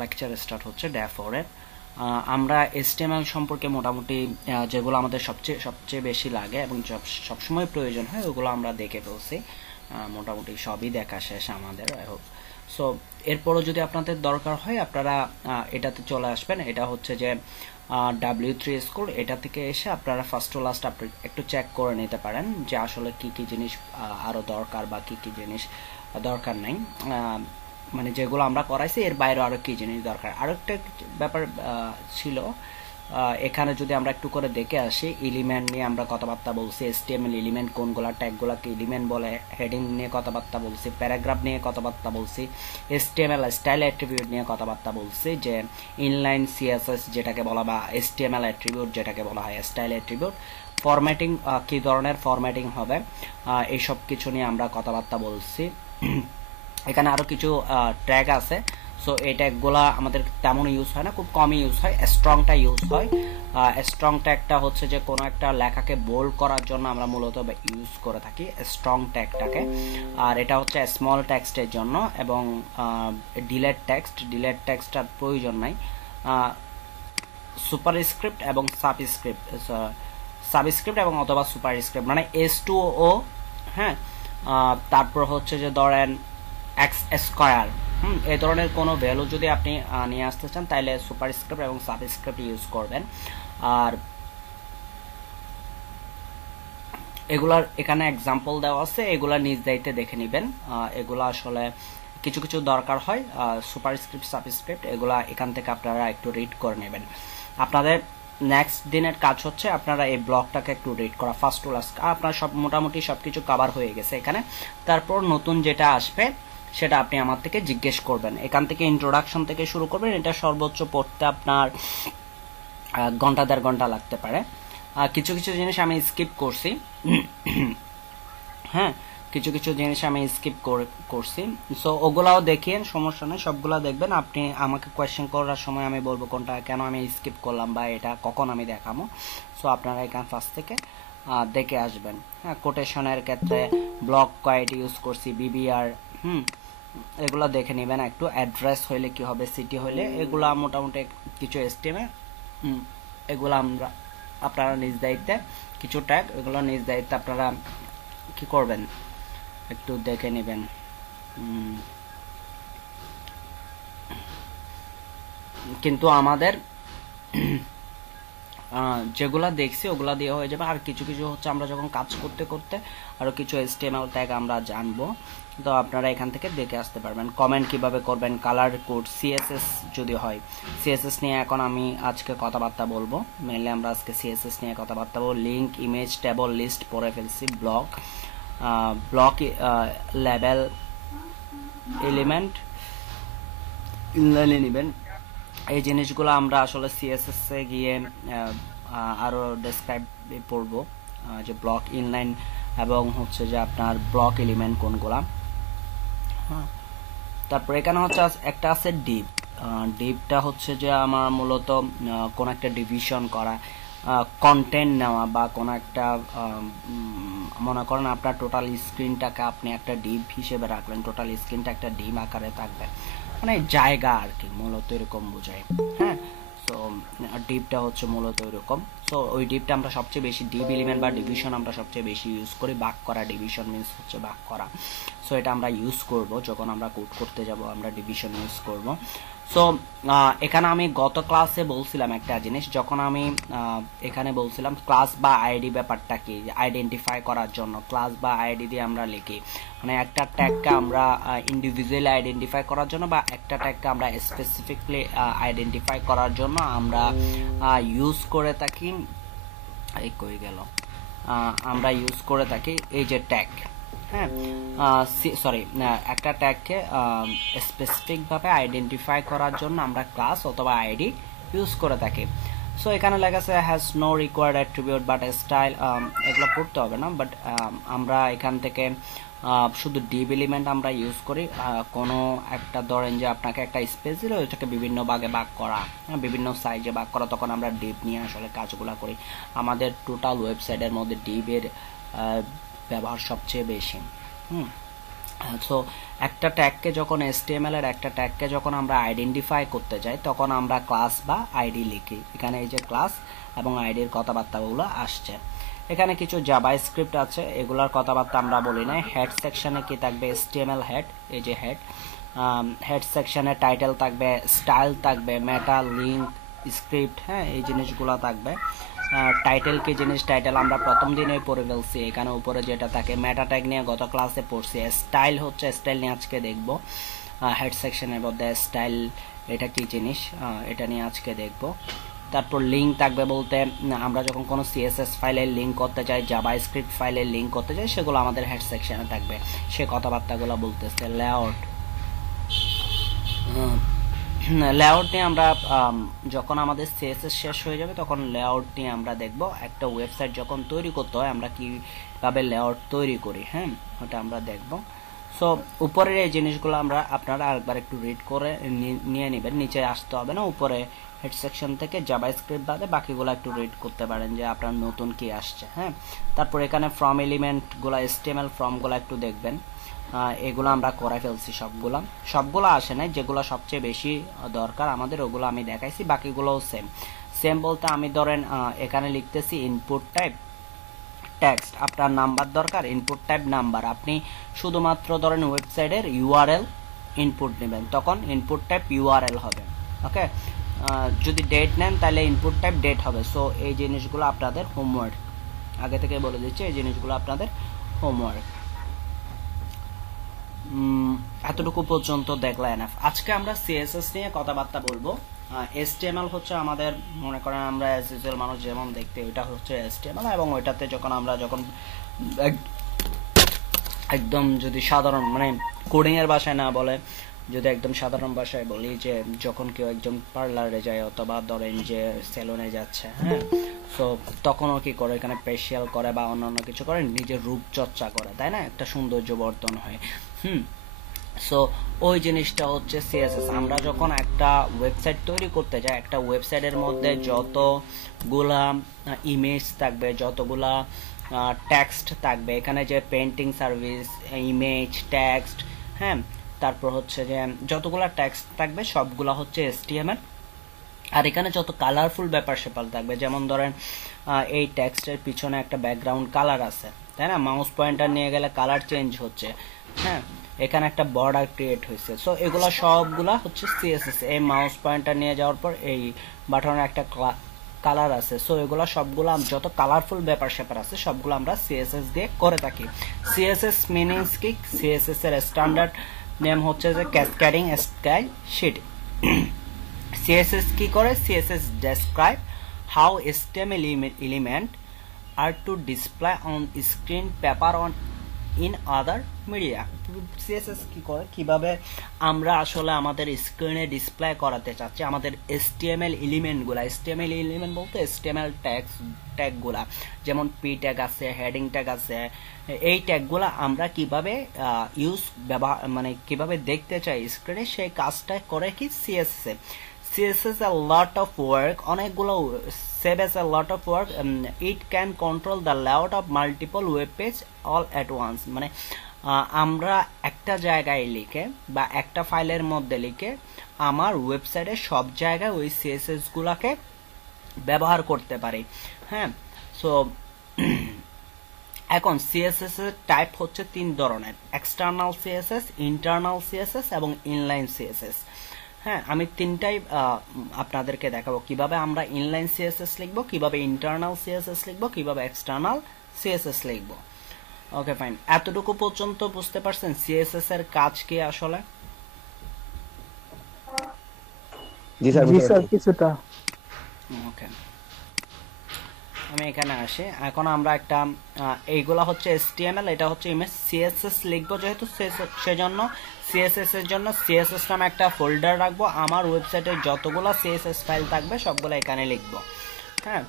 Lecture start হচ্ছে day 4 এর। আমরা HTML সম্পর্কে মোটামুটি যেগুলো আমাদের সবচেয়ে বেশি লাগে এবং সবসময় প্রয়োজন হয় ওগুলো আমরা দেখে ফেলছি। মোটামুটি সবই দেখা শেষ আমাদের। সো এরপরও যদি আপনাদের দরকার হয় আপনারা এটাতে চলে আসবেন। এটা হচ্ছে যে W3 স্কুল, এটা থেকে এসে আপনারা ফার্স্ট টু লাস্ট একটু চেক করে নিতে পারেন যে আসলে কি কি জিনিস আরও দরকার বা কি কি জিনিস দরকার নাই, মানে যেগুলো আমরা করাইছি এর বাইরে আরো কি জিনিস দরকার। আরো একটা ব্যাপার ছিল, এখানে যদি আমরা একটু করে দেখে আসি, এলিমেন্ট নিয়ে আমরা কথাবার্তা বলছি, HTML এলিমেন্ট কোনগুলা, ট্যাগগুলাকে এলিমেন্ট বলে, হেডিং নিয়ে কথাবার্তা বলছি, প্যারাগ্রাফ নিয়ে কথাবার্তা বলছি, HTML স্টাইল অ্যাট্রিবিউট নিয়ে কথাবার্তা বলছি, যে ইনলাইন CSS যেটাকে বলা বা HTML অ্যাট্রিবিউট যেটাকে বলা হয় স্টাইল অ্যাট্রিবিউট, ফরম্যাটিং কি ধরনের ফরম্যাটিং হবে এইসব কিছু নিয়ে আমরা কথাবার্তা বলছি। এখানে আরো কিছু ট্যাগ আছে। সো এই ট্যাগগুলো আমাদের তেমন ইউজ হয় না, খুব কমই ইউজ হয়। স্ট্রংটা ইউজ হয়। স্ট্রং ট্যাগটা হচ্ছে যে কোনো একটা লেখাকে বোল্ড করার জন্য আমরা মূলত ইউজ করে থাকি স্ট্রং ট্যাগটাকে। আর এটা হচ্ছে স্মল টেক্সটের জন্য, এবং ডিলেট টেক্সটটার প্রয়োজন নাই। সুপারস্ক্রিপ্ট এবং সাবস্ক্রিপ্ট এবং অথবা সুপারস্ক্রিপ্ট মানে S2O, হ্যাঁ। তারপর হচ্ছে যে ধরেন এক্স স্কয়ার, এই ধরনের কোনো ভ্যালু যদি আপনি নিয়ে আসতে চান তাহলে সুপারস্ক্রিপ্ট এবং সাবস্ক্রিপ্ট ইউজ করবেন। আর এগুলার এখানে এক্সাম্পল দেওয়া আছে, এগুলা নিজ দায়িত্বে দেখে নেবেন। এগুলা আসলে কিছু কিছু দরকার হয়, সুপারস্ক্রিপ্ট সাবস্ক্রিপ্ট এগুলা এখান থেকে আপনারা একটু রিড করে নেবেন। আপনাদের নেক্সট দিনের কাজ হচ্ছে আপনারা এই ব্লগটাকে একটু রিড করা ফার্স্ট টু লাস্ট। আপনার মোটামুটি সবকিছু কভার হয়ে গেছে এখানে। তারপর নতুন যেটা আসবে সেটা আপনি আমার থেকে জিজ্ঞেস করবেন। এখান থেকে ইন্ট্রোডাকশন থেকে শুরু করবেন। এটা সর্বোচ্চ পড়তে আপনার ঘন্টা 1.5 ঘন্টা লাগতে পারে। কিছু কিছু জিনিস আমি স্কিপ করছি, হ্যাঁ, কিছু কিছু জিনিস আমি স্কিপ করছি। সো ওগুলাও দেখিয়েন, সমস্যা নেই, সবগুলা দেখবেন। আপনি আমাকে কোয়েশ্চেন করার সময় আমি বলবো কোনটা কেন আমি স্কিপ করলাম বা এটা কখন আমি দেখাবো। সো আপনারা এখান ফার্স্ট থেকে দেখে আসবেন। হ্যাঁ, কোটেশনের ক্ষেত্রে ব্লক কয়েট ইউজ করছি, BBR, এগুলা দেখে নেবেন একটু। অ্যাড্রেস হইলে কি হবে, সিটি হইলে, এগুলা মোটামুটি কিছু এস্টিমেট, এগুলো আপনারা নিজ দায়িত্বে, কিছু ট্যাগ এগুলো নিজ দায়িত্বে আপনারা কি করবেন একটু দেখে নেবেন। কিন্তু আমাদের যেগুলা দেখছি ওগুলা দিয়ে হয়ে যাবে। আর কিছু কিছু হচ্ছে আমরা যখন কাজ করতে করতে আরো কিছু HTML ট্যাগ আমরা জানবো, তো আপনারা এখান থেকে দেখে আসতে পারবেন। কমেন্ট কিভাবে করবেন, কালার কোড, CSS যদি হয়, CSS নিয়ে এখন আমি আজকে কথাবার্তা বলবো। মেনলি আমরা আজকে CSS নিয়ে কথাবার্তা বলবো। লিঙ্ক, ইমেজ, টেবল, লিস্ট পড়ে ফেলছি। ব্লক লেবেল, এলিমেন্ট, ইনলাইনে নেবেন। এই জিনিসগুলো আমরা আসলে CSS এ গিয়ে আরো ডেসক্রাইব পড়বো, যে ব্লক, ইনলাইন এবং হচ্ছে যে আপনার ব্লক এলিমেন্ট কোনগুলা। তারপর এখানে হচ্ছে একটা আছে ডিপ। ডিপটা হচ্ছে যে আমার মূলত কোন একটা ডিভিশন করা, কন্টেন্ট নেওয়া, বা কোন একটা মনে করেন আপনার টোটাল স্ক্রিনটাকে আপনি একটা ডিপ হিসেবে রাখলেন, টোটাল স্ক্রিনটা একটা ডিপ আকারে থাকবে, মানে জায়গা আর কি, মূলত এরকম বোঝায়। হ্যাঁ, সো ডিপটা হচ্ছে মূলত এরকম। সো ওই ডিপটা আমরা সবচেয়ে বেশি, ডিপ এলিমেন্ট বা ডিভিশন আমরা সবচেয়ে বেশি ইউজ করি। ভাগ করা, ডিভিশন মিন্স হচ্ছে ভাগ করা। সো এটা আমরা ইউজ করব যখন আমরা কোড করতে যাব, আমরা ডিভিশন ইউজ করব। সো এখানে আমি গত ক্লাসে বলছিলাম একটা জিনিস, যখন আমি এখানে বলছিলাম ক্লাস বা আইডি ব্যাপারটা কি, আইডেন্টিফাই করার জন্য ক্লাস বা আইডি দিয়ে আমরা লিখি, মানে একটা ট্যাগকে আমরা ইন্ডিভিজুয়ালি আইডেন্টিফাই করার জন্য বা একটা ট্যাগকে আমরা স্পেসিফিকলি আইডেন্টিফাই করার জন্য আমরা ইউজ করে থাকি, এই কই গেল, আমরা ইউজ করে থাকি এই যে ট্যাগ। হ্যাঁ, সরি, একটা ট্যাগকে স্পেসিফিক ভাবে আইডেন্টিফাই করার জন্য আমরা ক্লাস অথবা আইডি ইউজ করে থাকি। সো এখানে লেখা আছে has no required attribute but style, এগুলো পড়তে হবে না, বাট আমরা এখান থেকে শুধু ডিপ এলিমেন্ট আমরা ইউজ করি। কোনো একটা ধরেন যে আপনাকে একটা স্পেস দিলে ওইটাকে বিভিন্ন ভাগে ভাগ করা, বিভিন্ন সাইজে ভাগ করা, তখন আমরা ডিপ নিয়ে আসলে কাজগুলো করি। আমাদের টোটাল ওয়েবসাইটের মধ্যে ডিপের ব্যবহার সবচেয়ে বেশি। সো একটা ট্যাগকে যখন HTML এর একটা ট্যাগকে যখন আমরা আইডেন্টিফাই করতে যাই তখন আমরা ক্লাস বা আইডি লিখি। এখানে এই যে ক্লাস এবং আইডির কথাবার্তাগুলো আসছে। এখানে কিছু জাভাস্ক্রিপ্ট আছে, এগুলার কথাবার্তা আমরা বলি না। হেড সেকশনে কি থাকবে? HTML হেড, এই যে হেড। হেড সেকশনে টাইটেল থাকবে, স্টাইল থাকবে, মেটা, লিঙ্ক, স্ক্রিপ্ট, হ্যাঁ এই জিনিসগুলো থাকবে। টাইটেল কি জিনিস? টাইটেল আমরা প্রথম দিনেই পড়ে ফেলছি, এখানে উপরে যেটা থাকে। মেটা ট্যাগ নিয়ে গত ক্লাসে পড়ছি। স্টাইল হচ্ছে, স্টাইল নিয়ে আজকে দেখব। হেড সেকশনের মধ্যে স্টাইল এটা কি জিনিস, এটা নিয়ে আজকে দেখব। তারপর লিঙ্ক থাকবে বলতে আমরা যখন কোনো CSS ফাইলের লিঙ্ক করতে চাই, জাভাস্ক্রিপ্ট ফাইলের লিঙ্ক করতে চাই, সেগুলো আমাদের হেড সেকশনে থাকবে, সে কথাবার্তাগুলো বলতেছে। লেআউট, লেআউট নিয়ে আমরা যখন আমাদের CSS শেষ হয়ে যাবে তখন লেআউট নিয়ে আমরা দেখব। একটা ওয়েবসাইট যখন তৈরি করতে হয় আমরা কিভাবে লেআউট তৈরি করি, হ্যাঁ ওটা আমরা দেখব। সো উপরের এই জিনিসগুলো আপনারা আরেকবার একটু রিড করে নিয়ে নেবেন, নিচে আসতে হবে না। উপরে হেড সেকশন থেকে জাভাস্ক্রিপ্ট বাদে বাকিগুলো একটু রিড করতে পারেন যে আপনার নতুন কি আসছে, হ্যাঁ। তারপর এখানে ফর্ম এলিমেন্টগুলো, HTML ফর্মগুলো একটু দেখবেন। এগুলো আমরা করে ফেলছি, সবগুলো আসে নাই, যেগুলো সবচেয়ে বেশি দরকার আমাদের ওগুলো আমি দেখাইছি, বাকিগুলোও সেম। সেম বলতে আমি ধরেন এখানে লিখতেছি ইনপুট টাইপ টেক্সট, আপনার নাম্বার দরকার, ইনপুট টাইপ নাম্বার। আপনি শুধুমাত্র ধরেন ওয়েবসাইটের URL ইনপুট নেবেন, তখন ইনপুট টাইপ URL হবে, ওকে। যদি ডেট নেন তাহলে ইনপুট টাইপ ডেট হবে। সো এই জিনিসগুলো আপনাদের হোমওয়ার্ক, আগে থেকে বলে দিচ্ছি, এই জিনিসগুলো আপনাদের হোমওয়ার্ক। এতটুকু পর্যন্ত দেখলে এনাফ। আজকে আমরা CSS নিয়ে কথাবার্তা বলবো। HTML হচ্ছে আমাদের, মনে করেন আমরা অ্যাজ ইউজুয়াল মানুষ যেমন দেখতে, ওইটা হচ্ছে HTML, এবং ওইটাতে যখন একদম যদি সাধারণ মানে কোডিং এর ভাষায় না বলে, যদি একদম সাধারণ ভাষায় বলি, যে যখন কেউ একজন পার্লারে যায় অথবা ধরেন যে সেলুনে যাচ্ছে, হ্যাঁ, সো তখনও কি করে, এখানে ফেসিয়াল করে বা অন্যান্য কিছু করে, নিজের রূপ চর্চা করে, তাই না, একটা সৌন্দর্য বর্ধন হয়। সো ওই জিনিসটা হচ্ছে CSS। আমরা যখন একটা ওয়েবসাইট তৈরি করতে যাই, একটা ওয়েবসাইটের মধ্যে যতগুলা ইমেজ থাকবে, যতগুলা টেক্সট থাকবে, এখানে যে পেন্টিং সার্ভিস, ইমেজ, টেক্সট, হ্যাঁ, তারপর হচ্ছে যে যতগুলা টেক্সট থাকবে সবগুলা হচ্ছে HTML। আর এখানে যত কালারফুল ব্যাপার স্যাপার থাকবে, যেমন ধরেন এই টেক্সটের পিছনে একটা ব্যাকগ্রাউন্ড কালার আছে, তাই না, মাউস পয়েন্টার নিয়ে গেলে কালার চেঞ্জ হচ্ছে, হ্যাঁ, এখানে একটা বর্ডার ক্রিয়েট হয়েছে। সো এগুলা সবগুলা হচ্ছে CSS। এই মাউস পয়েন্টার নিয়ে যাওয়ার পর এই বাটনের একটা কালার আছে। সো এগুলা সবগুলা যত কালারফুল ব্যাপার স্যাপার আছে সবগুলো আমরা CSS দিয়ে করে থাকি। CSS মিনিংস কি? CSS এর স্ট্যান্ডার্ড নেম হচ্ছে যে ক্যাসকেডিং স্টাইল শিট। CSS কি করে? CSS describe how HTML element are to display on screen, paper on in other media. CSS কি করে, কিভাবে আমরা আসলে আমাদের স্ক্রিনে ডিসপ্লে করাতে চাচ্ছি আমাদের HTML এলিমেন্ট গুলা। HTML এলিমেন্ট বলতে HTML ট্যাগ গুলা, যেমন p ট্যাগ আছে, হেডিং ট্যাগ আছে, এই ট্যাগ গুলা আমরা কিভাবে ব্যবহার মানে কিভাবে দেখতে চাই স্ক্রিনে, সেই কাজটা করে কি CSS A. CSS a lot of work, অনেকগুলো saves a lot of work. It can control the layout of multiple web page all at once. মানে আমরা একটা জায়গায় লিখে বা একটা ফাইলের মধ্যে লিখে আমার ওয়েবসাইটের সব জায়গায় ওই CSS গুলাকে ব্যবহার করতে পারি, হ্যাঁ। সো এখন CSS এর টাইপ হচ্ছে 3 ধরনের: এক্সটার্নাল CSS, ইন্টারনাল CSS এবং ইনলাইন CSS। হ্যাঁ, আমি তিনটাই আপনাদেরকে দেখাবো, কিভাবে আমরা ইনলাইন CSS লিখবো, কিভাবে ইন্টারনাল CSS লিখবো, কিভাবে এক্সটার্নাল CSS লিখবো। ওকে ফাইন, এতটুকু পর্যন্ত বুঝতে পারছেন CSS এর কাজ কি আসলে? জি স্যার কিছুটা। ওকে, আমি এখানে আসি। এখন আমরা একটা এইগুলা হচ্ছে HTML, এটা হচ্ছে ইমেজ। CSS লিখবো যেহেতু, সেজন্য CSS এর জন্য CSS নামে একটা ফোল্ডার রাখবো। আমার ওয়েবসাইটে যতগুলো CSS ফাইল থাকবে সবগুলো এখানে লিখবো, হ্যাঁ।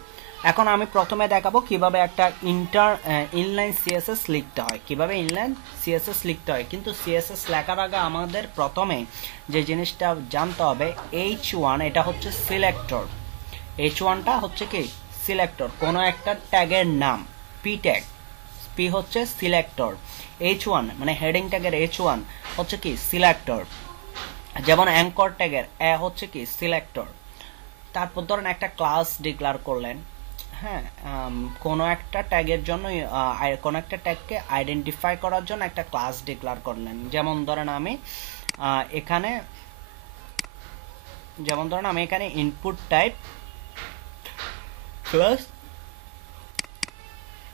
এখন আমি প্রথমে দেখাবো কিভাবে একটা ইনলাইন CSS লিখতে হয়, কিভাবে ইনলাইন CSS লিখতে হয়। কিন্তু CSS লেখার আগে আমাদের প্রথমে যে জিনিসটা জানতে হবে, H1 এটা হচ্ছে সিলেক্টর। H1টা হচ্ছে কি সিলেক্টর, কোনো একটা ট্যাগের নাম। P পি হচ্ছে সিলেক্টর, H1 মানে হেডিং ট্যাগের H1 হচ্ছে কি সিলেক্টর, যেমন অ্যাঙ্কর ট্যাগের এ হচ্ছে কি সিলেক্টর। তারপর ধরেন একটা ক্লাস ডিক্লেয়ার করলেন, হ্যাঁ, কোনো একটা ট্যাগের জন্য কোনো একটা ট্যাগকে আইডেন্টিফাই করার জন্য একটা ক্লাস ডিক্লেয়ার করলেন। যেমন ধরেন আমি এখানে input type plus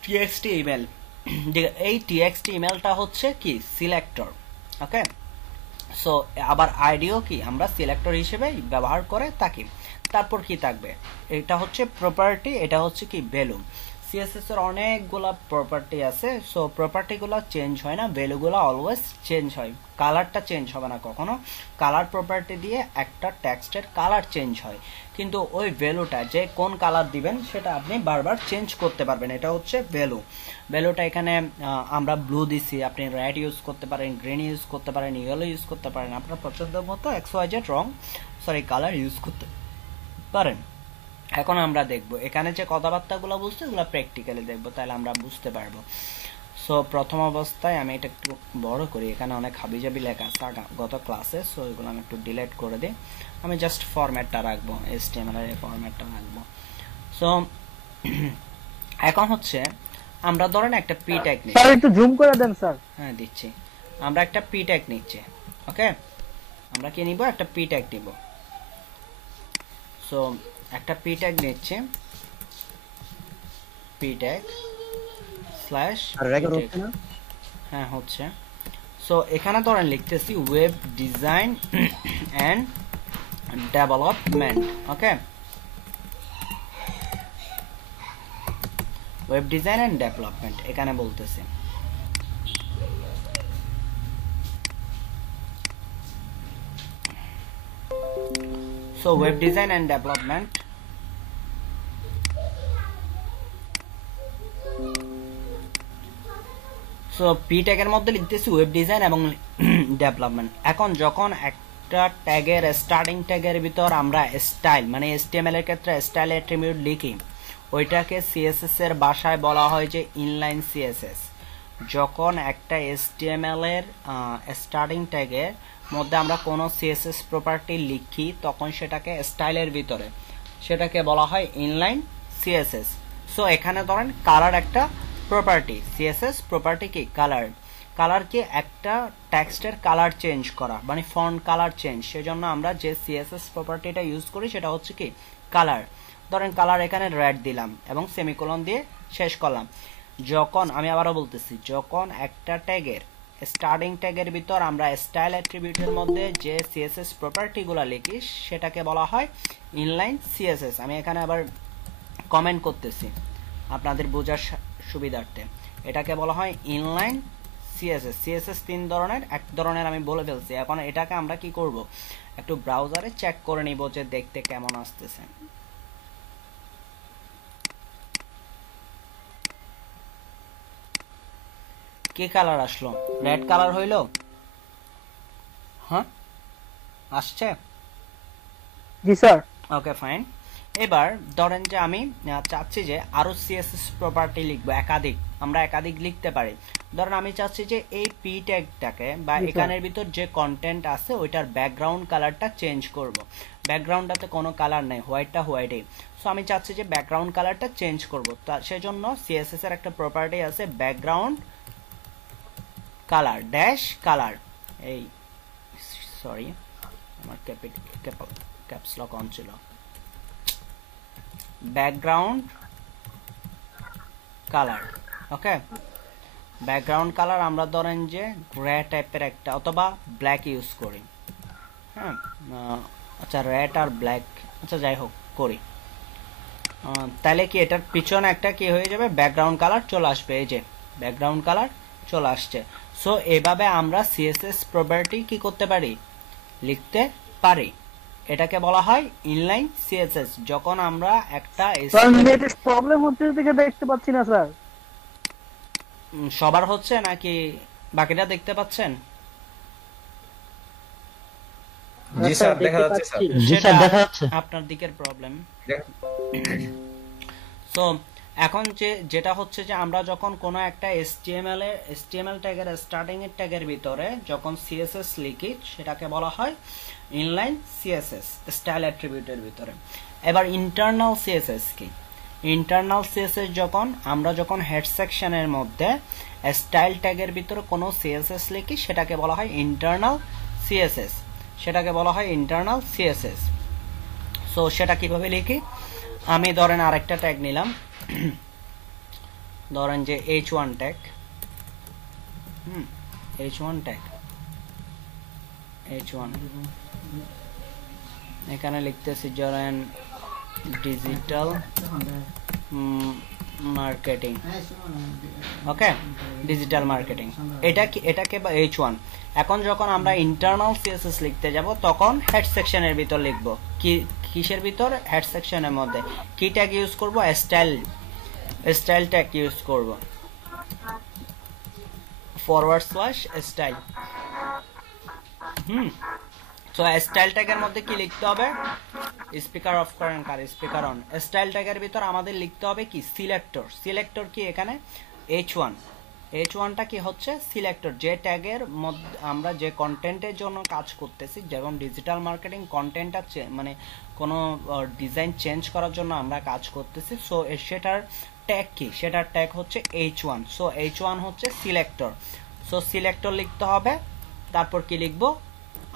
TXT email, এই টিএক্সটি ইমেলটা হচ্ছে কি সিলেক্টর। ওকে, সো আবার আইডিও কি আমরা সিলেক্টর হিসেবে ব্যবহার করে থাকি। তারপর কি থাকবে, এটা হচ্ছে প্রপার্টি, এটা হচ্ছে কি ভ্যালু। সিএসএস এর অনেকগুলা প্রপার্টি আছে, সো প্রপার্টিগুলো চেঞ্জ হয় না, ভ্যালুগুলো অলওয়েজ চেঞ্জ হয়। কালারটা চেঞ্জ হবে না কখনো, কালার প্রপার্টি দিয়ে একটা টেক্সটের কালার চেঞ্জ হয়, কিন্তু ওই ভ্যালুটা যে কোন কালার দিবেন সেটা আপনি বারবার চেঞ্জ করতে পারবেন, এটা হচ্ছে ভ্যালু। ভ্যালুটা এখানে আমরা ব্লু দিছি, আপনি রেড ইউজ করতে পারেন, গ্রিন ইউজ করতে পারেন, ইয়েলো ইউজ করতে পারেন, আপনার পছন্দ মতো XYZ কালার ইউজ করতে পারেন। এখন আমরা দেখব এখানে যে কথাবার্তাগুলো বলছে এগুলো প্র্যাকটিক্যালি দেখব, তাহলে আমরা বুঝতে পারবো। সো প্রথম অবস্থায় আমি এটা একটু বড় করি, এখানে অনেক হাবিজাবি লেখা আছে গত ক্লাসে, সো এগুলো আমি একটু ডিলিট করে দিই। আমি জাস্ট ফরম্যাটটা রাখবো, HTML এর ফরম্যাটটা রাখবো। সো এখন হচ্ছে আমরা ধরেন একটা পি ট্যাগ নিচ্ছি, স্যার একটু জুম করে দেন স্যার। হ্যাঁ দিচ্ছি। আমরা একটা পি ট্যাগ নিচ্ছি, ওকে, আমরা কি নিব, একটা পি ট্যাগ নিব। সো একটা পি ট্যাগ নিচ্ছে, পি ট্যাগ স্ল্যাশ, হ্যাঁ হচ্ছে। সো এখানে ধরেন লিখতেছি web design and development, okay, web design and development এখানে বলতেছি। So web design and development, so P ট্যাগের মধ্যে লিখতেছি ওয়েব ডিজাইন এবং ডেভেলপমেন্ট। এখন যখন একটা ট্যাগের স্টার্টিং ট্যাগের ভিতর আমরা স্টাইল মানে HTML এর ক্ষেত্রে স্টাইল অ্যাট্রিবিউট লিখি, ওইটাকে সিএসএস এর ভাষায় বলা হয় যে ইনলাইন সিএসএস। যখন একটা HTML এর স্টার্টিং ট্যাগের মধ্যে আমরা কোনো সিএসএস প্রপার্টি লিখি তখন সেটাকে স্টাইলের ভিতরে সেটাকে বলা হয় ইনলাইন সিএসএস। সো এখানে ধরেন কালার একটা প্রপার্টি, সিএসএস প্রপার্টি কি কালার, কালার কি একটা টেক্সটের কালার চেঞ্জ করা মানে ফন্ট কালার চেঞ্জ, সেজন্য আমরা যে সিএসএস প্রপার্টিটা ইউজ করি সেটা হচ্ছে কি কালার। ধরেন কালার এখানে রেড দিলাম এবং সেমিকোলন দিয়ে শেষ করলাম। যখন আমি আবারও বলতেছি, যখন একটা ট্যাগের স্টার্টিং ট্যাগের ভিতর আমরা স্টাইল অ্যাট্রিবিউটের মধ্যে যে সিএসএস প্রপার্টিগুলো লিখি সেটাকে বলা হয় ইনলাইন সিএসএস। আমি এখানে আবার কমেন্ট করতেছি আপনাদের বোঝার সুবিধার্থে, এটাকে বলা হয় ইনলাইন সিএসএস। সিএসএস তিন ধরনের, এক ধরনের আমি বলে ফেলছি। এখন এটাকে আমরা কি করব, একটু ব্রাউজারে চেক করে নিব যে দেখতে কেমন আসতেছে। কি কালার আসলো, রেড কালার হইলো, হ্যাঁ আসছে, জি স্যার। Okay fine. এবার ধরেন যে আমি চাচ্ছি যে আরো সিএসএস প্রপার্টি লিখবো, একাধিক, আমরা একাধিক লিখতে পারি। ধরেন আমি চাচ্ছি যে এই পি ট্যাগটাকে বা এখানের ভিতর যে কন্টেন্ট আছে ওইটার ব্যাকগ্রাউন্ড কালারটা চেঞ্জ করব। ব্যাকগ্রাউন্ডটাতে কোনো কালার নেই, হোয়াইটটা হোয়াইটই। সো আমি চাচ্ছি যে ব্যাকগ্রাউন্ড কালারটা চেঞ্জ করব, সেজন্য সিএসএস এর একটা প্রপার্টি আছে ব্যাকগ্রাউন্ড কালার ড্যাশ কালার। এই সরি আমার ক্যাপস লক অন ছিল। ব্যাকগ্রাউন্ড কালার, ওকে, ব্যাকগ্রাউন্ড কালার আমরা ধরেন যে গ্রে টাইপের একটা অথবা ব্ল্যাক ইউজ করি, হ্যাঁ, আচ্ছা রেড আর ব্ল্যাক, আচ্ছা যাই হোক করি, তাহলে কি এটার পিছনে একটা কি হয়ে যাবে, ব্যাকগ্রাউন্ড কালার চলে আসবে, এই যে ব্যাকগ্রাউন্ড কালার চলে আসছে। সো এভাবে আমরা সিএসএস প্রপার্টি কি করতে পারি, লিখতে পারি। এটাকে বলা হয় ইনলাইন সিএসএস। যখন আমরা একটা প্রবলেম হচ্ছে দেখে দেখতে পাচ্ছি না স্যার। সবার হচ্ছে নাকি বাকিটা দেখতে পাচ্ছেন? জি স্যার দেখা যাচ্ছে স্যার। জি স্যার দেখা যাচ্ছে, আপনার দিকের প্রবলেম। সো এখন যেটা হচ্ছে যে আমরা যখন কোনো একটা HTML ট্যাগের স্টার্টিং এর ট্যাগের ভিতরে যখন CSS লিখি সেটাকে বলা হয় ইনলাইন CSS স্টাইল অ্যাট্রিবিউটের ভিতরে। এবার ইন্টারনাল CSS কি? ইন্টারনাল CSS আমরা যখন হেড সেকশনের মধ্যে স্টাইল ট্যাগের ভিতরে কোনো CSS লিখি সেটাকে বলা হয় ইন্টারনাল CSS, সেটাকে বলা হয় ইন্টারনাল CSS। সো সেটা কিভাবে লিখি? আমি ধরেন আরেকটা ট্যাগ নিলাম, ধরেন যে H1 tag, H1 tag, H1 এখানে লিখতেছি ধরেন ডিজিটাল মার্কেটিং, ওকে, ডিজিটাল মার্কেটিং, এটাকে বা H1। এখন যখন আমরা ইন্টারনাল CSS লিখতে যাব তখন হেড সেকশনের ভিতর লিখব, কিসের ভিতর? হেড সেকশনের মধ্যে। কি ট্যাগ ইউজ করব? স্টাইল ট্যাগ ইউজ করব, /style। সো স্টাইল ট্যাগের মধ্যে কি লিখতে হবে? স্পিকার অফ করেন কার? Speaker on. স্টাইল ট্যাগের ভিতর আমাদের লিখতে হবে কি? সিলেক্টর কি এখানে? H1টা কি হচ্ছে? সিলেক্টর। যে ট্যাগের মধ্যে আমরা যে কন্টেন্টের জন্য কাজ করতেছি, যেমন ডিজিটাল মার্কেটিং কন্টেন্টটা মানে কোনো ডিজাইন চেঞ্জ করার জন্য আমরা কাজ করতেছি, সো সেটার ট্যাগ কি? সেটার ট্যাগ হচ্ছে H1। সো H1 হচ্ছে সিলেক্টর। সো সিলেক্টর লিখতে হবে, তারপর কি লিখবো?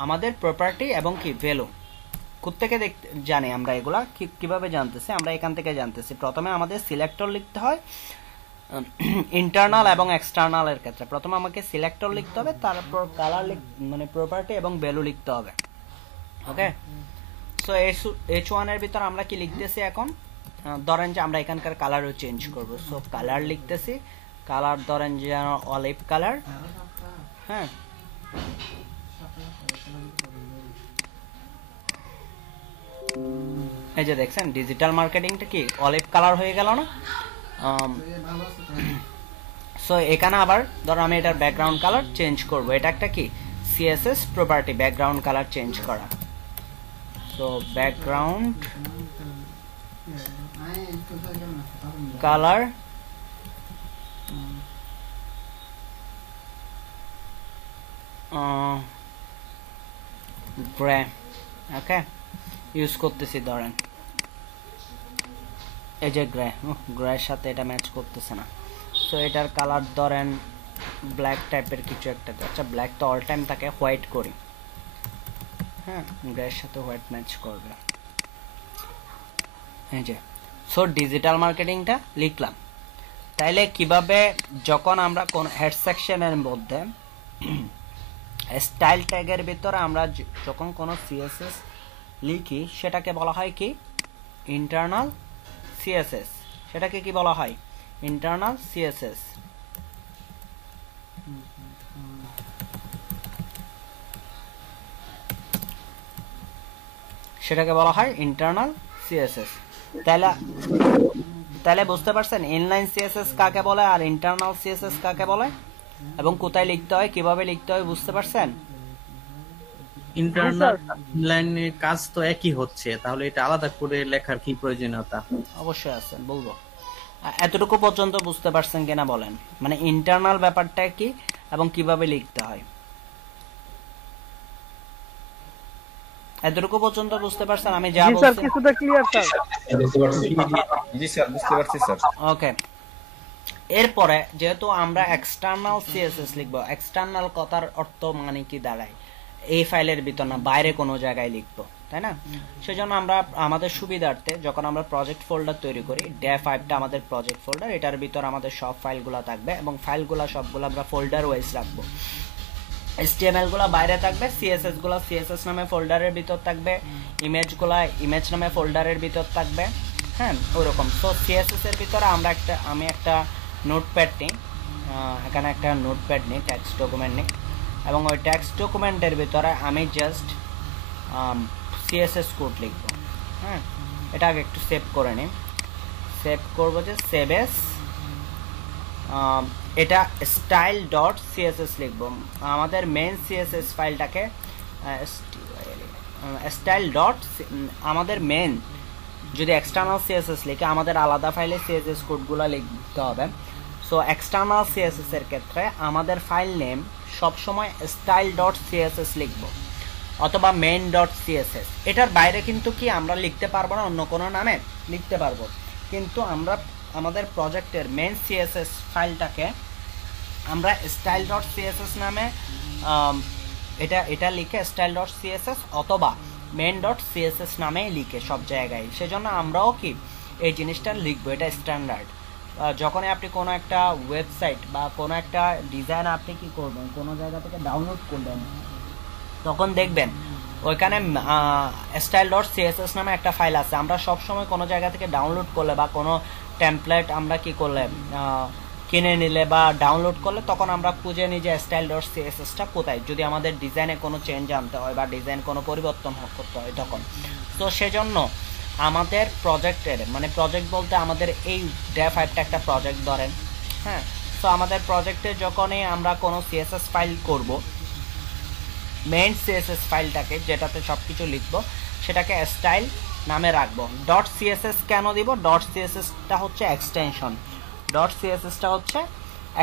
আমাদের প্রপার্টি এবং কি ভ্যালু। কোত্থেকে জানি আমরা এগুলা? কিভাবে জানতেছি? আমরা এখান থেকে জানতেছি। প্রথমে আমাদের সিলেক্টর লিখতে হয় ইন্টারনাল এবং এক্সটার্নাল এর ক্ষেত্রে। প্রথমে আমাকে সিলেক্টর লিখতে হবে, তারপর কালার মানে প্রপার্টি এবং ভ্যালু লিখতে হবে, ওকে। সো H1 এর ভিতর আমরা কি লিখতেছি এখন? ধরেন যে আমরা এখানকার কালারও চেঞ্জ করব। সো কালার লিখতেছি, কালার ধরেন যে অলিভ কালার, হ্যাঁ। এই যে দেখছেন ডিজিটাল মার্কেটিংটা কি অলিভ কালার হয়ে গেল না? সো এখানে আবার ধরো আমি এটার ব্যাকগ্রাউন্ড কালার চেঞ্জ করব। এটা একটা কি CSS property, background colour change করা। সো ব্যাকগ্রাউন্ড কালার গ্রে, ওকে, ইউজ করতেছি। ধরেন এই যে গ্রের সাথে এটা ম্যাচ করতেছে না, সো এটার কালার ধরেন ব্ল্যাক টাইপের কিছু একটা। আচ্ছা, ব্ল্যাক তো অল টাইম থাকে, হোয়াইট করি, হ্যাঁ, গ্রের সাথে হোয়াইট ম্যাচ করবে। এই যে সো ডিজিটাল মার্কেটিংটা লিখলাম। তাইলে কিভাবে যখন আমরা কোন হেড সেকশনের মধ্যে স্টাইল ট্যাগের ভিতরে আমরা যখন কোনো CSS লিখি সেটাকে বলা হয় কি? Internal CSS। সেটাকে কি বলা হয়? Internal CSS। সেটাকে বলা হয় ইন্টারনাল CSS। তাহলে বুঝতে পারছেন ইনলাইন CSS কাকে বলে আর ইন্টারনাল CSS কাকে বলে, এবং কোথায় লিখতে হয়, কিভাবে লিখতে হয়, বুঝতে পারছেন? ইন্টারনাল লাইনের কাজ তো একই হচ্ছে, তাহলে এটা আলাদা করে লেখার কি প্রয়োজনীয়তা? অবশ্যই আছে, বলবো। এতটুকু পর্যন্ত বুঝতে পারছেন কিনা বলেন? মানে ইন্টারনাল ব্যাপারটা কি এবং কিভাবে লিখতে হয়, এতটুকু পর্যন্ত বুঝতে পারছেন? আমি যা বলছি স্যার কিছুটা ক্লিয়ার স্যার। জি স্যার, বুঝতে পারছি স্যার। ওকে। এরপরে যেহেতু আমরা এক্সটার্নাল CSS লিখব, এক্সটার্নাল কথার অর্থ মানে কি দাঁড়ায়? এই ফাইলের ভিতর না, বাইরে কোনো জায়গায় লিখবো, তাই না? সেজন্য আমরা আমাদের সুবিধার্থে যখন আমরা প্রজেক্ট ফোল্ডার তৈরি করি, dev5টা আমাদের প্রজেক্ট ফোল্ডার, এটার ভিতর আমাদের সব ফাইলগুলো থাকবে এবং ফাইলগুলো সবগুলো আমরা ফোল্ডার ওয়াইজ রাখবো। HTML গুলা বাইরে থাকবে, CSS গুলা CSS নামে ফোল্ডারের ভিতর থাকবে, ইমেজ গুলা ইমেজ নামে ফোল্ডারের ভিতর থাকবে, হ্যাঁ, ওরকম। তো CSS এর ভিতরে আমি একটা নোটপ্যাড নিই, এখানে একটা নোটপ্যাড নিই, টেক্সট ডকুমেন্ট নিই, এবং ওই টেক্সট ডকুমেন্টের ভিতরে আমি জাস্ট CSS কোড লিখব, হ্যাঁ। এটা আগে একটু সেভ করে নিই। সেভ করব যে সেভ এস, এটা style.css লিখব। আমাদের মেইন CSS ফাইলটাকে আমাদের মেইন যদি এক্সটার্নাল সিএসএস লিখে আমাদের আলাদা ফাইলে সিএসএস কোডগুলো লিখতে হবে। সো এক্সটার্নাল সিএসএস এর ক্ষেত্রে আমাদের ফাইল নেম সবসময় স্টাইল ডট সিএসএস লিখব অথবা মেইন ডট সিএসএস। এটার বাইরে কিন্তু কি আমরা লিখতে পারবো না, অন্য কোনো নামে লিখতে পারবো, কিন্তু আমরা আমাদের প্রজেক্টের মেইন সিএসএস ফাইলটাকে আমরা স্টাইল ডট সিএসএস নামে এটা লিখে স্টাইল ডট সিএসএস অথবা মেইন ডট সিএসএস নামেই লিখে সব জায়গায়। সেজন্য আমরাও কি এই জিনিসটা লিখবো, এটা স্ট্যান্ডার্ড। যখনই আপনি কোনো একটা ওয়েবসাইট বা কোনো একটা ডিজাইন আপনি কি করবেন, কোনো জায়গা থেকে ডাউনলোড করবেন, তখন দেখবেন ওইখানে স্টাইল ডট সিএসএস নামে একটা ফাইল আছে। আমরা সবসময় কোনো জায়গা থেকে ডাউনলোড করলে বা কোনো টেমপ্লেট আমরা কি করলে কিনে নিলে বা ডাউনলোড করলে তখন আমরা খুঁজে নিই যে স্টাইল ডট সিএসএসটা কোথায়, যদি আমাদের ডিজাইনে কোনো চেঞ্জ আনতে হয় বা ডিজাইন কোনো পরিবর্তন করতে হয় তখন। তো সেজন্য আমাদের প্রজেক্টের মানে প্রজেক্ট বলতে আমাদের এই ডে5টা একটা প্রজেক্ট ধরেন, হ্যাঁ। তো আমাদের প্রজেক্টে যখনই আমরা কোনো সিএসএস ফাইল করব, মেইন সিএসএস ফাইলটাকে যেটাতে সব কিছু লিখবো সেটাকে স্টাইল নামে রাখবো। ডট সিএসএস কেন দিব? ডট সিএসএসটা হচ্ছে এক্সটেনশন, ডট সিএসএসটা হচ্ছে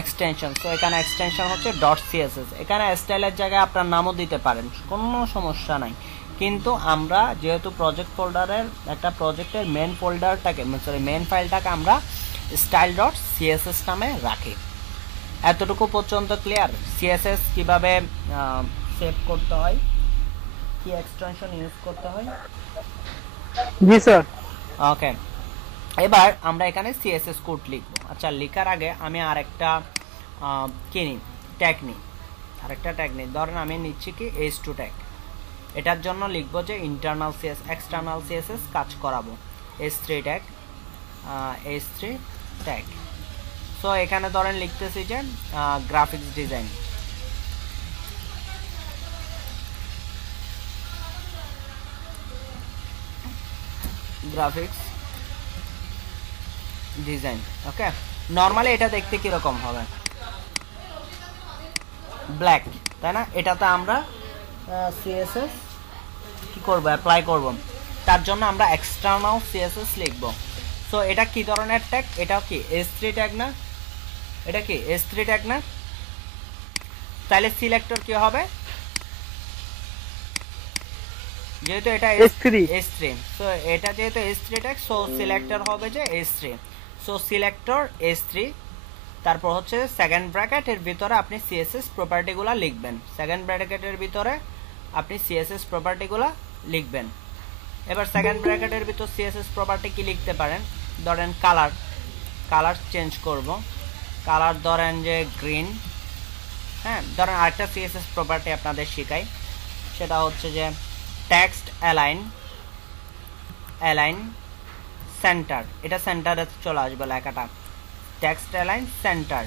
এক্সটেনশন। তো এখানে এক্সটেনশন হচ্ছে ডট সিএসএস। এখানে স্টাইলের জায়গায় আপনার নামও দিতে পারেন, কোনো সমস্যা নাই। কিন্তু আমরা যেহেতু প্রজেক্ট ফোল্ডারের একটা প্রজেক্টের মেন ফোল্ডারটাকে মেন ফাইলটাকে আমরা স্টাইল ডট সিএসএস নামে রাখি। এতটুকু পর্যন্ত ক্লিয়ার? সিএসএস কিভাবে সেভ করতে হয়, কি এক্সটেনশন ইউজ করতে হয়। জি স্যার। ওকে, এবার আমরা এখানে সিএসএস কোড লিখব। আচ্ছা, লেখার আগে আমি আরেকটা ট্যাগ নিই, আরেকটা ট্যাগ নিই। ধরেন আমি নিচ্ছি কি h2 ট্যাগ। এটার জন্য লিখবো যে ইন্টারনাল সিএস এক্সটার্নাল সিএসএস কাজ করাবো, h3 tag, h3 tag. So এখানে ধরেন লিখতেছি যে গ্রাফিক্স ডিজাইন, গ্রাফিক্স ডিজাইন। ওকে, নর্মালি এটা দেখতে কিরকম হবে, ব্ল্যাক, তাই না? এটাতে আমরা সিএসএস কি করব, অ্যাপ্লাই করব। তার জন্য আমরা এক্সটার্নাল সিএসএস লিখব। সো এটা কি ধরনের ট্যাগ? এটা কি h3 ট্যাগ না? এটা কি h3 ট্যাগ না? তাহলে সিলেক্টর কি হবে? যেহেতু এটা h3, সো এটা যেহেতু h3 ট্যাগ, সো সিলেক্টর হবে যে h3। সো সিলেক্টর h3, তারপর হচ্ছে সেকেন্ড ব্র্যাকেটের ভিতরে আপনি সিএসএস প্রপার্টিগুলো লিখবেন, সেকেন্ড ব্র্যাকেটের ভিতরে আপনি সিএসএস প্রপার্টিগুলো লিখবেন। এবার সেকেন্ড ব্র্যাকেটের ভিতর সিএসএস প্রপার্টি কি লিখতে পারেন? ধরেন কালার চেঞ্জ করব, কালার ধরেন যে গ্রিন, হ্যাঁ। ধরেন আরেকটা সিএসএস প্রপার্টি আপনাদের শেখাই, সেটা হচ্ছে যে টেক্সট অ্যালাইন সেন্টার। এটা সেন্টারে চলে আসবে লেখাটা, text align centre.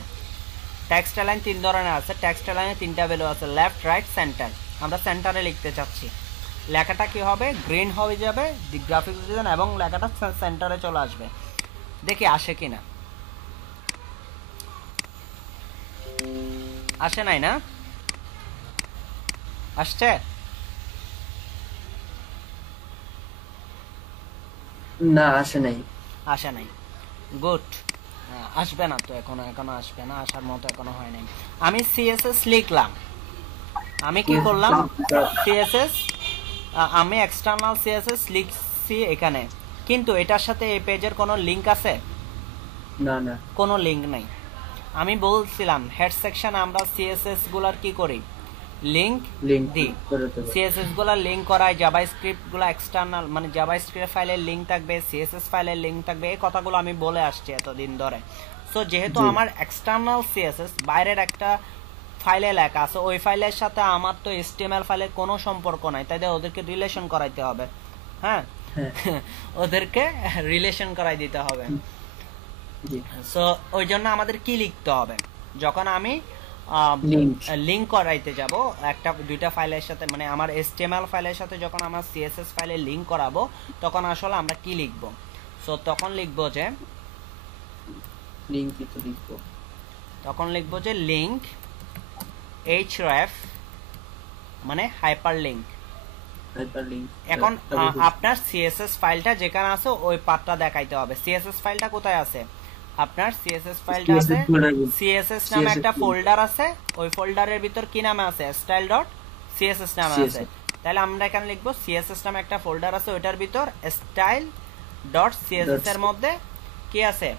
Text align 3 ধরনের আছে, টেক্সট অ্যালাইনে 3টা ভ্যালু আছে, লেফট, রাইট, সেন্টার। আমরা সেন্টারে লিখতে চাচ্ছি, লেখাটা কি হবে? গ্রিন হয়ে যাবে গ্রাফিক্স ডিজাইন এবং লেখাটা সেন্টারে চলে আসবে। দেখি আসে কিনা, আসে নাই না? আসছে? না, আসে নাই। আসে নাই, গুড। আসবে না তো, এখনো আসবে না, আসার মতো এখনো হয় নাই। আমি সিএসএস লিখলাম, আমি কি করলাম? সিএসএস, আমি এক্সটার্নাল সিএসএস লিখছি এখানে, কিন্তু এটার সাথে এই পেজের কোনো লিংক আছে? না না, কোনো লিংক নাই। আমি বলছিলাম হেড সেকশন আমরা সিএসএস গুলার কি করি, লিংক দিই। সিএসএস গুলার লিংক করায়, জাভাস্ক্রিপ্ট গুলা এক্সটার্নাল মানে জাভাস্ক্রিপ্ট ফাইলের লিংক থাকবে, সিএসএস ফাইলের লিংক থাকবে, এই কথাগুলো আমি বলে আসছি এতদিন ধরে। সো যেহেতু আমার এক্সটার্নাল সিএসএস বাইরের একটা ফাইলে লেখা আছে, ওই ফাইলের সাথে আমার তো এইচটিএমএল ফাইলের কোনো সম্পর্ক নাই, তাই ওদেরকে রিলেশন করাইতে হবে, হ্যাঁ। ওদেরকে রিলেশন করাই দিতে হবে। সো ওই জন্য আমাদের কি লিখতে হবে? যখন আমি লিংক করাইতে যাব একটা দুইটা ফাইলের সাথে, মানে আমার এইচটিএমএল ফাইলের সাথে যখন আমার সিএসএস ফাইলে লিংক করাবো, তখন আসলে আমরা কি লিখব? সো তখন লিখবো যে লিংক href মানে হাইপার লিংক, হাইপারলিংক এখন আপনার সিএসএস ফাইলটা যেখানে আছে ওই পাথটা দেখাইতে হবে। সিএসএস ফাইলটা কোথায় আছে? আপনার সিএসএস ফাইলটা আছে সিএসএস নামে একটা ফোল্ডার আছে, ওই ফোল্ডারের ভিতর কি নামে আছে? style.css নামে আছে। তাহলে আমরা এখানে লিখবো সিএসএস নামে একটা ফোল্ডার আছে, ওইটার ভিতর style.css এর মধ্যে কি আছে?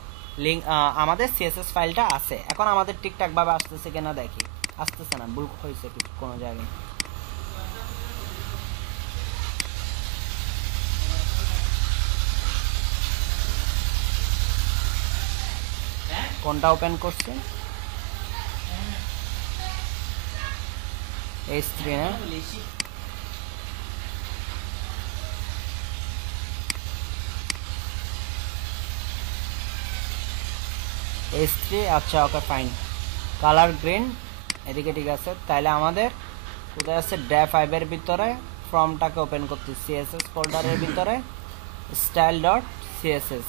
লিংক, আমাদের সিএসএস ফাইলটা আছে। এখন আমাদের ঠিকঠাক ভাবে আসতেছে কিনা দেখি। আসতেছে না, ভুল হয়েছে কিছু কোনো জায়গায়। কোনটা ওপেন করছে? H3 না? H3, আচ্ছা ওকে ফাইন। কালার গ্রিন, এদিকে ঠিক আছে। তাহলে আমাদের কোথায় আছে? ডে5 এর ভিতরে ফর্মটাকে ওপেন করতে সিএসএস ফোল্ডারের ভিতরে style.css।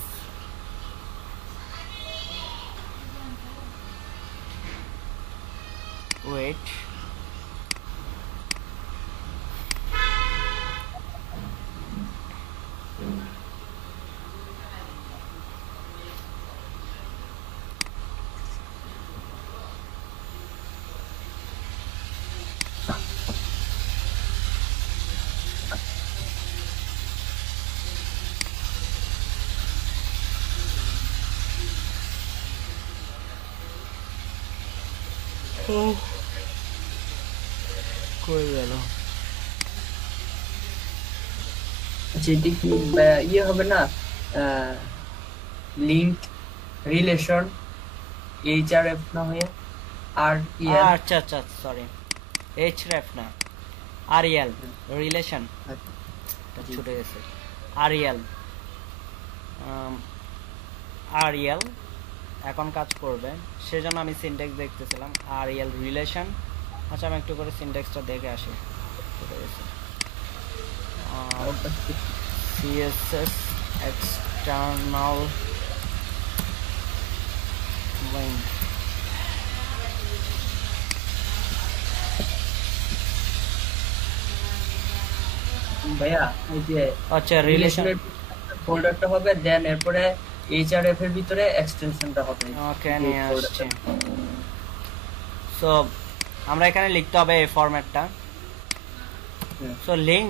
ওয়েট, কই গেল? আচ্ছা, এটি কি ইয়ে হবে না? লিংক রিলেশন এইচআরএফ না হয়ে আর আচ্ছা আচ্ছা সরি, href না, rel রিলেশন ছুটে গেছে। rel rel এখন কাজ করবে, সেজন্য আমি সিনট্যাক্স দেখতেছিলাম। rel relation. আচ্ছা আমি একটু করে সিনট্যাক্সটা দেখে আসি। ছুটে গেছে। css external link, ভাইয়া এই যে আচ্ছা রিলেশন, রিলেশনের ফোল্ডারটা হবে, দেন এরপরে এইচআরএফ এর ভিতরে এক্সটেনশনটা হবে। ওকে নিয়ে আসছে। সো আমরা এখানে লিখতে হবে এই ফরম্যাটটা। সো লিঙ্ক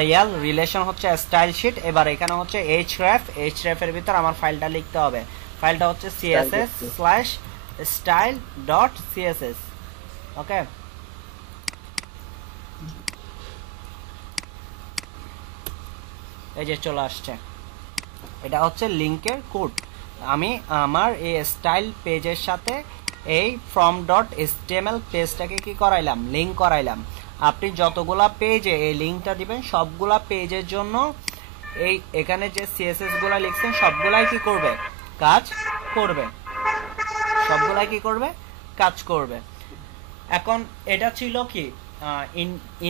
rel রিলেশন হচ্ছে স্টাইল শীট। এবার এখানে হচ্ছে href এর ভিতর আমার ফাইলটা লিখতে হবে। ফাইলটা হচ্ছে css/style.css। ওকে, এই যে চলে আসছে। এটা হচ্ছে লিংকের কোড। আমি আমার এই স্টাইল পেজের সাথে এই from.html পেজটাকে কি করাইলাম? লিংক করাইলাম। আপনি যতগুলা পেজে এই লিংকটা দিবেন সবগুলা পেজের জন্য এই এখানে যে সিএসএস গুলা লিখছেন সবগুলাই কি করবে? কাজ করবে। সবগুলাই কি করবে? কাজ করবে। এখন এটা ছিল কি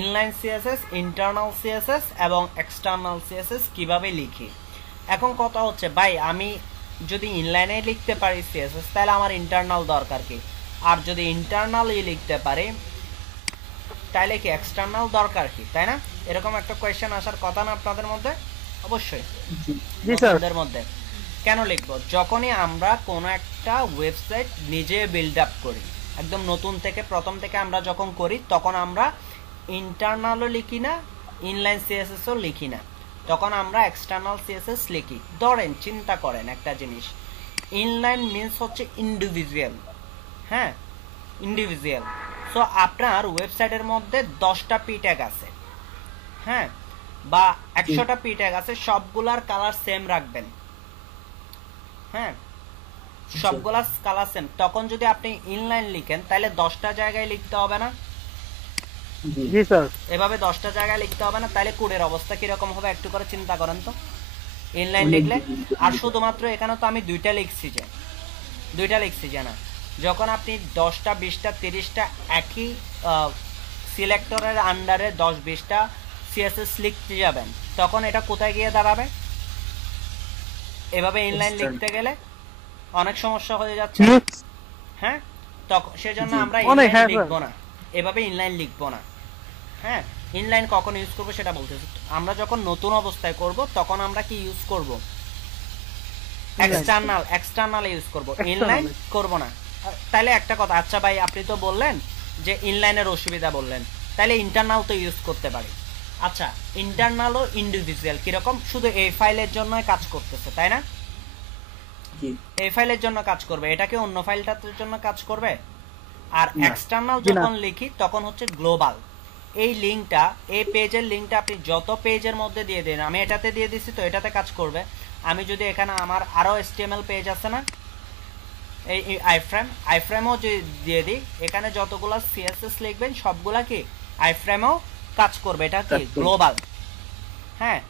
ইনলাইন সিএসএস, ইন্টারনাল সিএসএস এবং এক্সটার্নাল সিএসএস কিভাবে লিখি। এখন কথা হচ্ছে ভাই আমি যদি ইনলাইনে লিখতে পারি সিএসএস তাহলে আমার ইন্টারনাল দরকার কি? আর যদি ইন্টারনালি লিখতে পারি তাহলে কি এক্সটার্নাল দরকার কি? তাই না? এরকম একটা কোয়েশ্চেন আসার কথা না আপনাদের মধ্যে? অবশ্যই জি স্যার। আপনাদের মধ্যে কেন লিখবো? যখনই আমরা কোনো একটা ওয়েবসাইট নিজে বিল্ড আপ করি, একদম নতুন থেকে প্রথম থেকে আমরা যখন করি তখন আমরা ইন্টারনালও লিখি না, ইনলাইন সিএসএসও লিখি না, তখন আমরা এক্সটার্নাল সিএসএস লিখি। ধরেন চিন্তা করেন একটা জিনিস, ইনলাইন মিন্স হচ্ছে ইন্ডিভিজুয়াল। হ্যাঁ, ইন্ডিভিজুয়াল। সো আপনার ওয়েবসাইটের মধ্যে 10টা পি ট্যাগ আছে, হ্যাঁ, বা 100টা পি ট্যাগ আছে, সবগুলার কালার সেম রাখবেন। হ্যাঁ, সবগুলা কালার সেম। তখন যদি আপনি ইনলাইন লিখেন তাহলে 10টা জায়গায় লিখতে হবে না? জি স্যার। এভাবে 10টা জায়গায় লিখতে হবে না? তাহলে কোডের অবস্থা কিরকম হবে একটু করে চিন্তা করেন তো। ইনলাইন লিখলে আর শুধুমাত্র এখানে তো আমি দুইটা লিখছি যে না, যখন আপনি 10টা 20টা 30টা একই সিলেক্টরের আন্ডারে 10-20টা সিএসএস লিখতে যাবেন তখন এটা কোথায় গিয়ে দাঁড়াবে? এভাবে ইনলাইন লিখতে গেলে অনেক সমস্যা হয়ে যাচ্ছে। হ্যাঁ, তখন সেজন্য আমরা ইনলাইন লিখবো না, এভাবে ইনলাইন লিখবো না। হ্যাঁ, ইনলাইন কখন ইউজ করব সেটা বলতেছি। আমরা যখন নতুন অবস্থায় করব তখন আমরা কি ইউজ করব? এক্সটার্নাল ইউজ করব, ইনলাইন করব না। তাহলে একটা কথা, আচ্ছা ভাই আপনি তো বললেন যে ইনলাইনের অসুবিধা বললেন, তাহলে ইন্টারনাল তো ইউজ করতে পারি। আচ্ছা, ইন্টারনালও ইন্ডিভিজুয়াল কিরকম? শুধু এই ফাইলের জন্য কাজ করতেছে, তাই না? জি এই ফাইলের জন্য কাজ করবে, এটাকে অন্য ফাইলটার জন্য কাজ করবে। আর না। এক্সটার্নাল জি না। যখন লিখি তখন হচ্ছে গ্লোবাল। এই লিঙ্কটা, এই পেজের লিঙ্কটা আপনি যত পেজের মধ্যে দিয়ে দিন, আমি এটাতে দিয়ে দিছি তো এটাতে কাজ করবে। আমি যদি এখানে আমার আরো HTML পেজ আছে না, এই আইফ্রেমও যদি দিয়ে দিই, এখানে যতগুলা CSS লিখবেন সবগুলা কি আইফ্রেমও কাজ করবে। এটা কি গ্লোবাল। হ্যাঁ,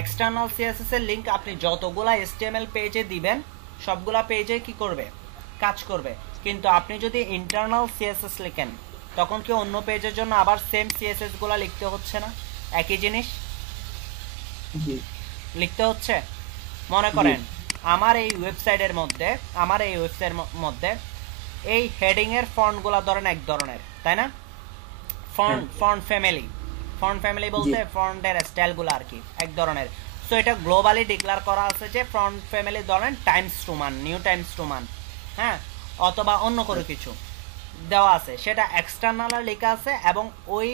এক্সটার্নাল CSS এর লিংক আপনি যতগুলা HTML পেজে দিবেন সবগুলা পেজে কি করবে? কাজ করবে। কিন্তু আপনি যদি ইন্টারনাল CSS লিখেন তখন কি অন্য পেজের জন্য আবার সেম CSS গুলা লিখতে হচ্ছে না? একই জিনিস জি লিখতে হচ্ছে। মনে করেন আমার এই ওয়েবসাইটের মধ্যে এই হেডিং এর ফন্ট গুলা ধরেন এক ধরনের, তাই না? ফন্ট ফ্যামিলি বলতে ফন্টের স্টাইল গুলো আর কি এক ধরনের। সো এটা গ্লোবালি ডিক্লেয়ার করা আছে যে ফন্ট ফ্যামিলি ধরেন Times Roman, new Times Roman, হ্যাঁ, অথবা অন্য কোনো কিছু দেওয়া আছে, সেটা এক্সটার্নাল লেখা আছে। এবং ওই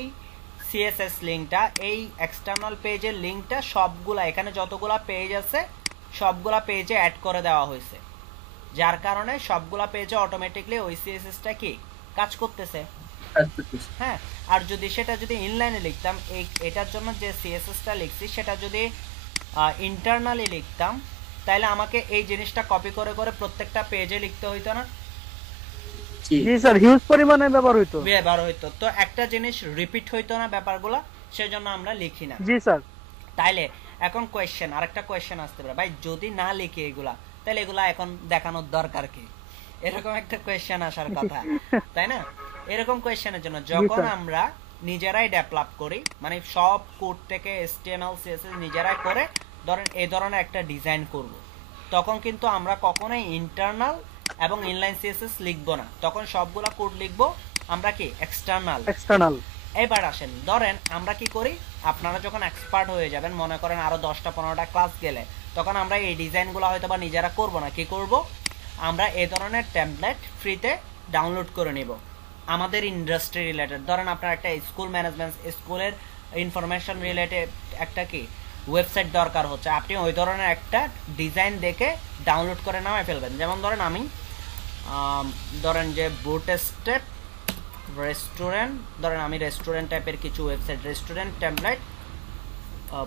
CSS লিঙ্কটা, এই এক্সটার্নাল পেজের লিঙ্কটা সবগুলা, এখানে যতগুলা পেজ আছে সবগুলা পেজে অ্যাড করে দেওয়া হয়েছে, যার কারণে সবগুলা পেজে অটোমেটিকলি ওই CSSটা কি কাজ করতেছে। হ্যাঁ, আর যদি সেটা যদি ইনলাইনে লিখতাম, এটার জন্য যে CSSটা লিখছি সেটা যদি ইন্টারনালি লিখতাম, তাহলে আমাকে এই জিনিসটা কপি করে করে প্রত্যেকটা পেজে লিখতে হইতো না? জি স্যার, হিউজ পরিমাণে ব্যবহার হইতো। তো একটা জিনিস রিপিট হইতো না ব্যাপারগুলো, সেজন্য আমরা লিখি না। জি স্যার। তাইলে এখন আরেকটা কোয়েশ্চেন আসতে পারে, ভাই যদি না লিখি এগুলা তাহলে এগুলা এখন দেখানোর দরকার কি? এরকম একটা কোয়েশ্চেন আসার কথা, তাই না? এরকম কোয়েশ্চেনের জন্য যখন আমরা নিজেরাই ডেভেলপ করি, মানে সব কোড থেকে HTML CSS নিজেরাই করে ধরেন এই ধরনের একটা ডিজাইন করব, তখন কিন্তু আমরা কখনোই ইন্টারনাল এবং ইনলাইন CSS লিখবো না, তখন সবগুলা কোড লিখবো আমরা কি এক্সটার্নাল। এবার আসেন, ধরেন আমরা কি করি, আপনারা যখন এক্সপার্ট হয়ে যাবেন, মনে করেন আরো 10টা-15টা ক্লাস গেলে, তখন আমরা এই ডিজাইনগুলো হয়তো বা নিজেরা করবো না, কি করব, আমরা এই ধরনের টেমপ্লেট ফ্রিতে ডাউনলোড করে নিব আমাদের ইন্ডাস্ট্রি রিলেটেড। ধরেন আপনার একটা স্কুল ম্যানেজমেন্ট, স্কুলের ইনফরমেশন রিলেটেড একটা কি ওয়েবসাইট দরকার হচ্ছে, আপনি ওই ধরনের একটা ডিজাইন দেখে ডাউনলোড করে নামায় ফেলবেন। যেমন ধরেন আমি ধরেন যে বুটস্ট্র্যাপ রেস্টুরেন্ট, ধরেন আমি রেস্টুরেন্ট টাইপের কিছু website, restaurant template,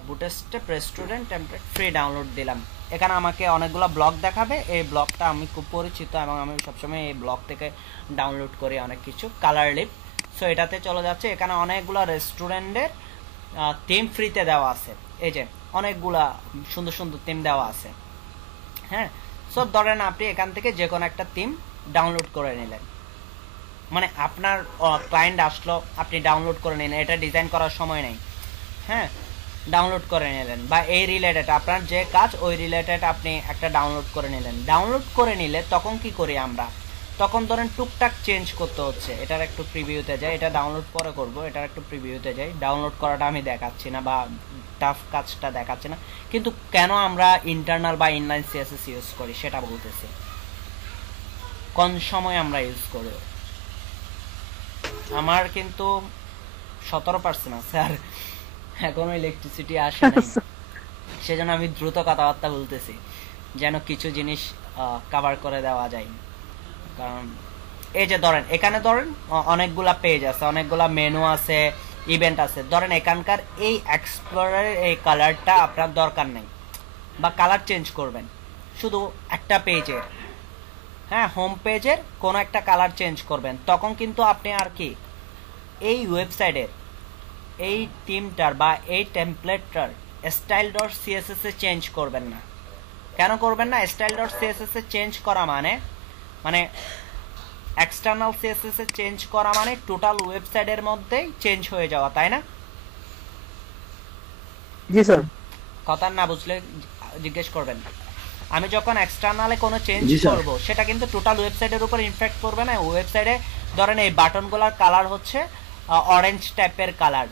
bootstrap restaurant template free download দিলাম। এখানে আমাকে অনেকগুলো ব্লগ দেখাবে, এই ব্লগটা আমি খুব পরিচিত এবং আমি সবসময় এই ব্লগ থেকে ডাউনলোড করি অনেক কিছু, কালার লিপ। সো এটাতে চলে যাচ্ছে, এখানে অনেকগুলো রেস্টুরেন্টের থিম ফ্রিতে দেওয়া আছে, এই যে অনেকগুলা সুন্দর সুন্দর থিম দেওয়া আছে। হ্যাঁ, সো ধরেন আপনি এখান থেকে যে কোনো একটা থিম ডাউনলোড করে নিলেন, মানে আপনার ক্লায়েন্ট আসলো, আপনি ডাউনলোড করে নিলেন, এটা ডিজাইন করার সময় নেই, হ্যাঁ, ডাউনলোড করে নিলেন, বা এই রিলেটেড আপনার যে কাজ ওই রিলেটেড আপনি একটা ডাউনলোড করে নিলেন। ডাউনলোড করে নিলে তখন কি করি আমরা, তখন ধরেন টুকটাক চেঞ্জ করতে হচ্ছে, এটার একটু প্রিভিউতে যাই, এটা ডাউনলোড পরে করব, এটার একটু প্রিভিউতে যাই, ডাউনলোড করাটা আমি দেখাচ্ছি না বা টাফ কাজটা দেখাচ্ছি না, কিন্তু কেন আমরা ইন্টারনাল বা ইনলাইন CSS ইউজ করি সেটা বলতেছি, কোন সময় আমরা ইউজ করি। আমার কিন্তু 17% আছে, আর এখনো ইলেকট্রিসিটি আসে নাই, সেজন্য আমি দ্রুত কথাবার্তা বলতেছি যেন কিছু জিনিস কভার করে দেওয়া যায়। কারণ এই যে ধরেন এখানে ধরেন অনেকগুলা পেজ আছে, অনেকগুলা মেনু আছে, ইভেন্ট আছে, ধরেন এখানকার এই এক্সপ্লোরারের এই কালারটা আপনার দরকার নেই, বা কালার চেঞ্জ করবেন শুধু একটা পেজের, হ্যাঁ, হোম পেজের কোনো একটা কালার চেঞ্জ করবেন, তখন কিন্তু আপনি আর কি এই ওয়েবসাইটের এই থিমটার বা এই টেমপ্লেটটার style.css এ চেঞ্জ করবেন না। কেন করবেন না? style.css এ চেঞ্জ করা মানে এক্সটার্নাল CSS এ চেঞ্জ করা মানে টোটাল ওয়েবসাইটের মধ্যেই চেঞ্জ হয়ে যাওয়া, তাই না? জি স্যার। কথা না বুঝলে জিজ্ঞেস করবেন। আমি যখন এক্সটার্নালে কোনো চেঞ্জ করব সেটা কিন্তু টোটাল ওয়েবসাইটের উপর ইমপ্যাক্ট করবে না। ওয়েবসাইটে ধরেন এই বাটনগুলোর কালার হচ্ছে অরেঞ্জ টাইপের কালার,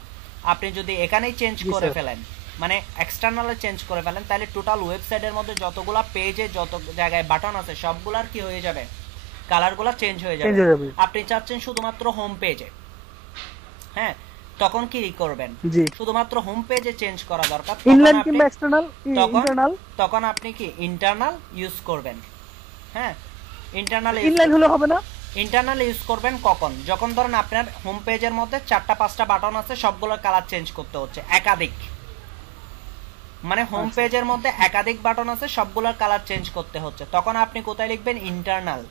আপনি যদি এখানেই চেঞ্জ জি, করে স্যার। ফেলেন, মানে এক্সটার্নালে চেঞ্জ করে ফেলেন, তাহলে টোটাল ওয়েবসাইটের মধ্যে যতগুলা পেজে যত জায়গায় বাটন আছে সবগুলার কি হয়ে যাবে, কালারগুলো চেঞ্জ হয়ে চেঞ্জ যাবে। হয়ে যাবে। আপনি চাচ্ছেন শুধুমাত্র হোম পেজে, হ্যাঁ, তখন কি করবেন, জি। শুধুমাত্র হোম পেজে চেঞ্জ করা দরকার, ইনলাইন কিংবা এক্সটার্নাল, ইন্টারনাল। তখন আপনি কি ইন্টারনাল ইউজ করবেন। হ্যাঁ, ইন্টারনাল ইনলাইন হলে হবে না? ইন্টারনাল ইউজ করবেন কখন, যখন ধরেন আপনার হোম পেজের মধ্যে 4টা 5টা বাটন আছে, সবগুলোর কালার চেঞ্জ করতে হচ্ছে, একাধিক, মানে হোম পেজের মধ্যে একাধিক বাটন আছে, সবগুলোর কালার চেঞ্জ করতে হচ্ছে, তখন আপনি কোথায় লিখবেন, ইন্টারনাল।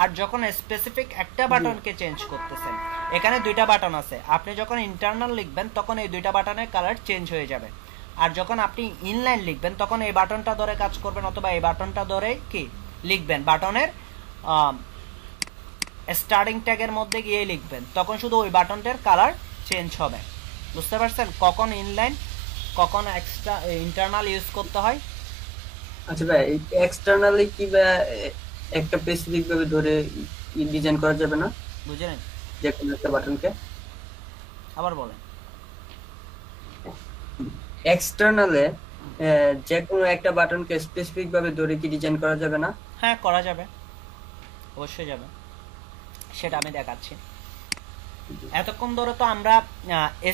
আর যখন স্পেসিফিক একটা বাটনকে চেঞ্জ করতেছেন, এখানে 2টা বাটন আছে, আপনি যখন ইন্টারনাল লিখবেন তখন এই 2টা বাটনের কালার চেঞ্জ হয়ে যাবে। আর যখন আপনি ইনলাইন লিখবেন তখন এই বাটনটা ধরে কাজ করবেন, অথবা এই বাটনটা ধরে কি লিখবেন, বাটনের স্টার্টিং ট্যাগের মধ্যে গিয়ে লিখবেন, তখন শুধু ওই বাটনটার কালার চেঞ্জ হবে। বুঝতে পারছেন কখন ইনলাইন কখন এক্সট্রা ইন্টারনাল ইউজ করতে হয়? আচ্ছা ভাই, এক্সটার্নালি কি বা একটা স্পেসিফিক ভাবে ধরে ডিজাইন করা যাবে না বুঝলেন? যে কোনো একটা বাটনকে? আবার বলেন। এক্সটার্নালে যে কোনো একটা বাটনকে স্পেসিফিক ভাবে ধরে কি ডিজাইন করা যাবে না? হ্যাঁ, করা যাবে, অবশ্যই যাবে, সেটা আমি দেখাচ্ছি। এতক্ষণ ধরে তো আমরা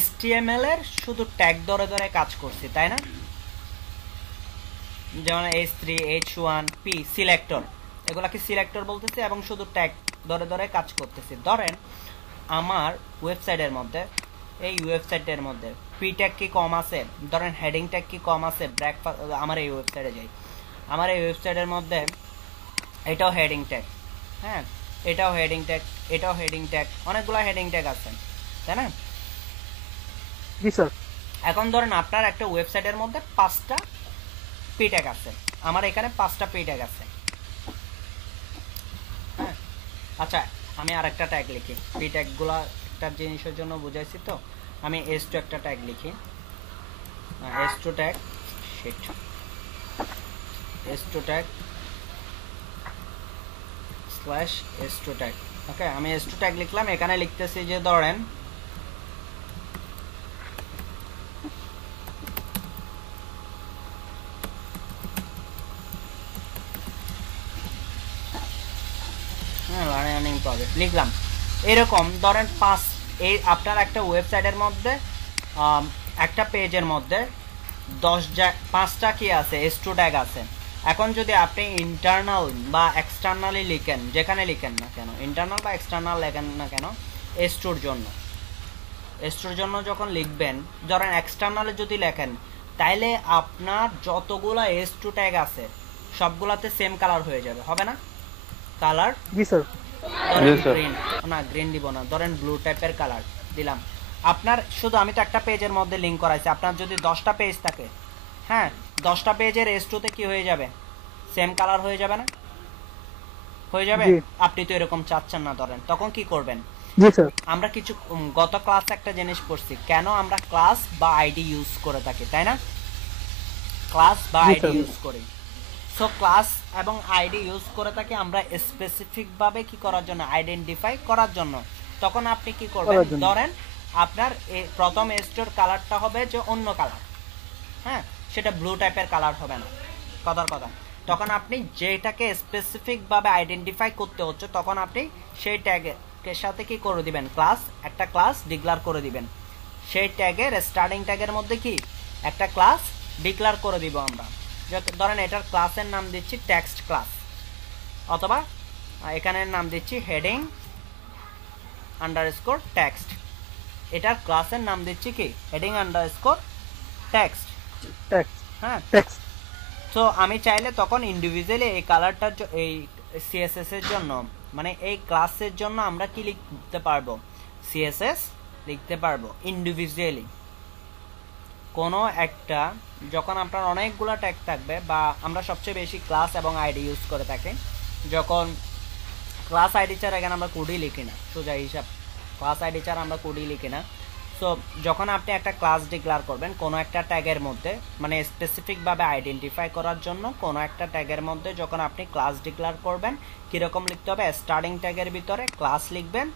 HTML এর শুধু ট্যাগ ধরে ধরে কাজ করছি, তাই না? যেমন H3, H1, P সিলেক্টর, এগুলা কি সিলেক্টর বলতেছি, এবং শুধু ট্যাগ ধরে ধরে কাজ করতেছি। ধরেন আমার ওয়েবসাইটের মধ্যে, এই ওয়েবসাইটের মধ্যে পি ট্যাগ কি কম আছে, ধরেন হেডিং ট্যাগ কি কম আছে, আমার এই ওয়েবসাইটে যাই, আমার এই ওয়েবসাইটের মধ্যে এটাও হেডিং ট্যাগ, হ্যাঁ, এটাও হেডিং ট্যাগ, এটাও হেডিং ট্যাগ, অনেকগুলো হেডিং ট্যাগ আছে, তাই না? জি স্যার। এখন ধরেন আপনার একটা ওয়েবসাইটের মধ্যে 5টা পি ট্যাগ আছে, আমার এখানে 5টা পি ট্যাগ আছে, হ্যাঁ। আচ্ছা, আমি আরেকটা ট্যাগ লিখি, পি ট্যাগগুলো একটা জিনিসের জন্য বুঝাইছি, তো আমি S2 একটা ট্যাগ লিখি, S2 tag, shit, S2 tag slash S2 tag, okay, আমি S2 ট্যাগ লিখলাম। এখানে লিখতেছি যে ধরেন লার্নিং প্রজেক্ট লিখলাম, এরকম ধরেন এই আপনার একটা ওয়েবসাইটের মধ্যে একটা পেজের মধ্যে 5টা কি আছে, S2 ট্যাগ আছে। এখন যদি আপনি ইন্টারনাল বা এক্সটার্নালি লিখেন, যেখানে লিখেন না কেন, ইন্টারনাল বা এক্সটার্নাল লেখেন না কেন, S2 জন্য যখন লিখবেন, ধরেন এক্সটার্নালে যদি লেখেন, তাইলে আপনার যতগুলা S2 ট্যাগ আছে সবগুলাতে সেম কালার হয়ে যাবে, হবে না? কালার, জি স্যার। গ্রিন, না গ্রিন দিব না, ধরেন ব্লু টাইপের কালার দিলাম। আপনার শুধু, আমি তো একটা পেজের মধ্যে লিংক করাইছি, আপনার যদি 10টা পেজ থাকে, হ্যাঁ, 10টা পেজের S2 তে কি হয়ে যাবে, সেম কালার হয়ে যাবে না? হয়ে যাবে। জি। আপনি তো এরকম চাচ্ছেন না, ধরেন তখন কি করবেন? জি স্যার। আমরা কিছু গত ক্লাসে একটা জিনিস পড়ছি, কেন আমরা ক্লাস বা আইডি ইউজ করে থাকি, তাই না? ক্লাস বা জি, আইডি স্যার। ইউজ করি। সো ক্লাস এবং আইডি ইউজ করে থাকি আমরা স্পেসিফিক ভাবে কি করার জন্য, আইডেন্টিফাই করার জন্য। তখন আপনি কি করবেন, করার জন্য। ধরেন আপনার প্রথম স্টোর কালারটা হবে যে অন্য কালার, হ্যাঁ, সেটা ব্লু টাইপের কালার হবে না, কথার কথা। তখন আপনি যেটাকে স্পেসিফিক ভাবে আইডেন্টিফাই করতে হচ্ছে, তখন আপনি সেই ট্যাগের সাথে কি করে দিবেন, একটা ক্লাস ডিক্লেয়ার করে দিবেন। সেই ট্যাগের স্টার্টিং ট্যাগের মধ্যে কি একটা ক্লাস ডিক্লেয়ার করে দিব আমরা। ধরেন এটার ক্লাসের নাম দিচ্ছি টেক্সট ক্লাস, অথবা এখানের নাম দিচ্ছি হেডিং আন্ডারস্কোর টেক্সট, এটার ক্লাসের নাম দিচ্ছি কি হেডিং আন্ডারস্কোর টেক্সট, হ্যাঁ। টেক্সট। তো আমি চাইলে তখন ইন্ডিভিজুয়ালি এই কালারটার এই সিএসএস এর জন্য, মানে এই ক্লাসের জন্য আমরা কি লিখতে পারবো, সিএসএস লিখতে পারবো ইন্ডিভিজুয়ালি। কোনো একটা, যখন আপনার অনেকগুলো ট্যাগ থাকবে, বা আমরা সবচেয়ে বেশি ক্লাস এবং আইডি ইউজ করে থাকি, যখন ক্লাস আইডি ছাড়া এখানে আমরা কোডই লিখি না, সোজা হিসাব, ক্লাস আইডি ছাড়া আমরা কোডই লিখি না। সো যখন আপনি একটা ক্লাস ডিক্লেয়ার করবেন কোনো একটা ট্যাগের মধ্যে, মানে স্পেসিফিকভাবে আইডেন্টিফাই করার জন্য কোনো একটা ট্যাগের মধ্যে যখন আপনি ক্লাস ডিক্লেয়ার করবেন, কীরকম লিখতে হবে, স্টার্টিং ট্যাগের ভিতরে ক্লাস লিখবেন,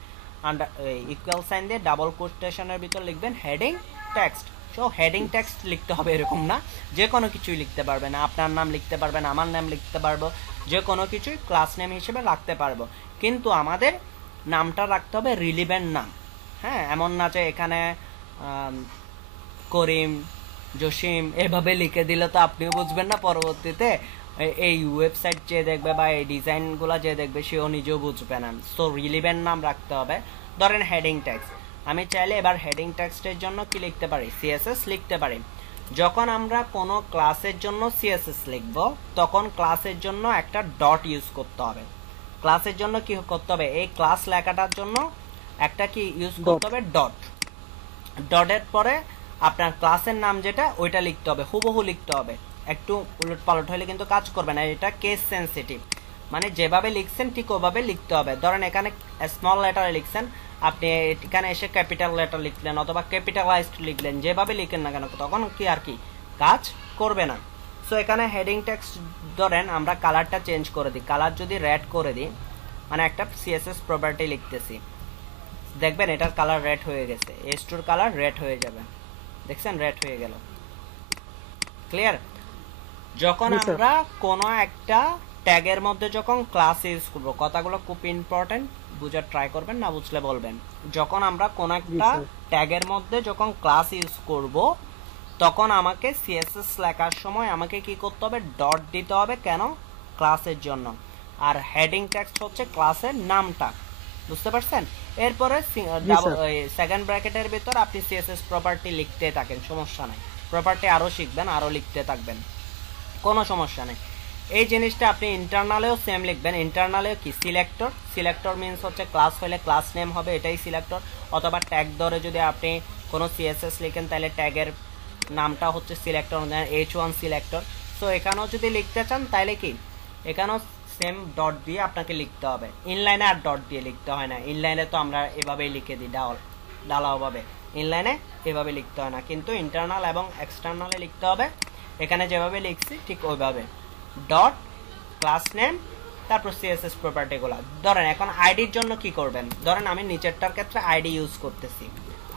আন্ডার ইকুয়াল সাইন দিয়ে ডাবল কোটেশনের ভিতর লিখবেন heading text. So heading text লিখতে হবে এরকম না, যে কোনো কিছুই লিখতে পারবেন, আপনার নাম লিখতে পারবেন, আমার নাম লিখতে পারবো, যে কোনো কিছুই ক্লাস নেম হিসেবে রাখতে পারবো, কিন্তু আমাদের নামটা রাখতে হবে রিলিভেন্ট নাম। হ্যাঁ, এমন না যে এখানে করিম, জসিম এভাবে লিখে দিলে তো আপনিও বুঝবেন না, পরবর্তীতে এই ওয়েবসাইট যে দেখবে বা এই ডিজাইনগুলো যে দেখবে সেও নিজেও বুঝবে না। সো রিলিভেন্ট নাম রাখতে হবে। ধরেন হেডিং টেক্সট, আমি চাইলে এবার হেডিং টেক্সটের জন্য কি লিখতে পারি, সিএসএস লিখতে পারি। যখন আমরা কোনো ক্লাসের জন্য সিএসএস লিখব তখন ক্লাসের জন্য একটা ডট ইউজ করতে হবে। ক্লাসের জন্য কি করতে হবে, এই ক্লাস লেখাটার জন্য একটা কি ইউজ করতে হবে, ডট। ডটের পরে আপনার ক্লাসের নাম যেটা ওইটা লিখতে হবে, হুবহু লিখতে হবে, একটু উলট পালট হলে কিন্তু কাজ করবে না। এটা কেস সেন্সিটিভ, মানে যেভাবে লিখছেন ঠিক ওভাবে লিখতে হবে। ধরেন এখানে স্মল লেটারে লিখছেন, আপনি এখানে এসে ক্যাপিটাল লেটার লিখলেন অথবা ক্যাপিটালাইজড লিখলেন, যেভাবে লিখেন না কেন তখন কি আর কি কাজ করবে না। সো এখানে হেডিং টেক্সট ধরেন আমরা কালারটা চেঞ্জ করে দিই, কালার যদি রেড করে দিই, মানে একটা সিএসএস প্রপার্টি লিখতেছি, দেখবেন এটার কালার রেড হয়ে গেছে, এস2 এর কালার রেড হয়ে যাবে, দেখছেন রেড হয়ে গেল। ক্লিয়ার? যখন আমরা কোনো একটা ট্যাগের মধ্যে যখন ক্লাস ইউজ করব, কথাগুলো খুব ইম্পর্টেন্ট, বুঝার ট্রাই করবেন, না বুঝলে বলবেন। যখন আমরা কোনো একটা ট্যাগের মধ্যে যখন ক্লাস ইউজ করব তখন আমাকে সিএসএস লেখার সময় আমাকে কি করতে হবে, ডট দিতে হবে। কেন? ক্লাসের জন্য। আর হেডিং টেক্সট হচ্ছে ক্লাসের নামটা, বুঝতে পারছেন? এরপরে সেকেন্ড ব্র্যাকেটের ভিতর আপনি সিএসএস প্রপার্টি লিখতে থাকেন, সমস্যা নাই। প্রপার্টি আরো শিখবেন, আরো লিখতে থাকবেন, কোনো সমস্যা নেই। এই জিনিসটা আপনি ইন্টারনালেও সেম লিখবেন। ইন্টারনালেও কি, সিলেক্টর, সিলেক্টর মিনস হচ্ছে ক্লাস হলে ক্লাস নেম হবে, এটাই সিলেক্টর। অথবা ট্যাগ ধরে যদি আপনি কোনো সিএসএস লিখেন তাহলে ট্যাগের নামটা হচ্ছে সিলেক্টর, H1 সিলেক্টর। সো এখানেও যদি লিখতে চান তাহলে কি, এখানেও সেম ডট দিয়ে আপনাকে লিখতে হবে। ইনলাইনে আর ডট দিয়ে লিখতে হয় না, ইনলাইনে তো আমরা এভাবেই লিখে দিই ডালাওভাবে, ইনলাইনে এভাবে লিখতে হয় না, কিন্তু ইন্টারনাল এবং এক্সটার্নালে লিখতে হবে। এখানে যেভাবে লিখছি ঠিক ওইভাবে, ডট, ক্লাস নেম, তারপর সিএসএস প্রপার্টিগুলো। ধরেন এখন আইডির জন্য কি করবেন, ধরেন আমি নিচেরটার ক্ষেত্রে আইডি ইউজ করতেছি,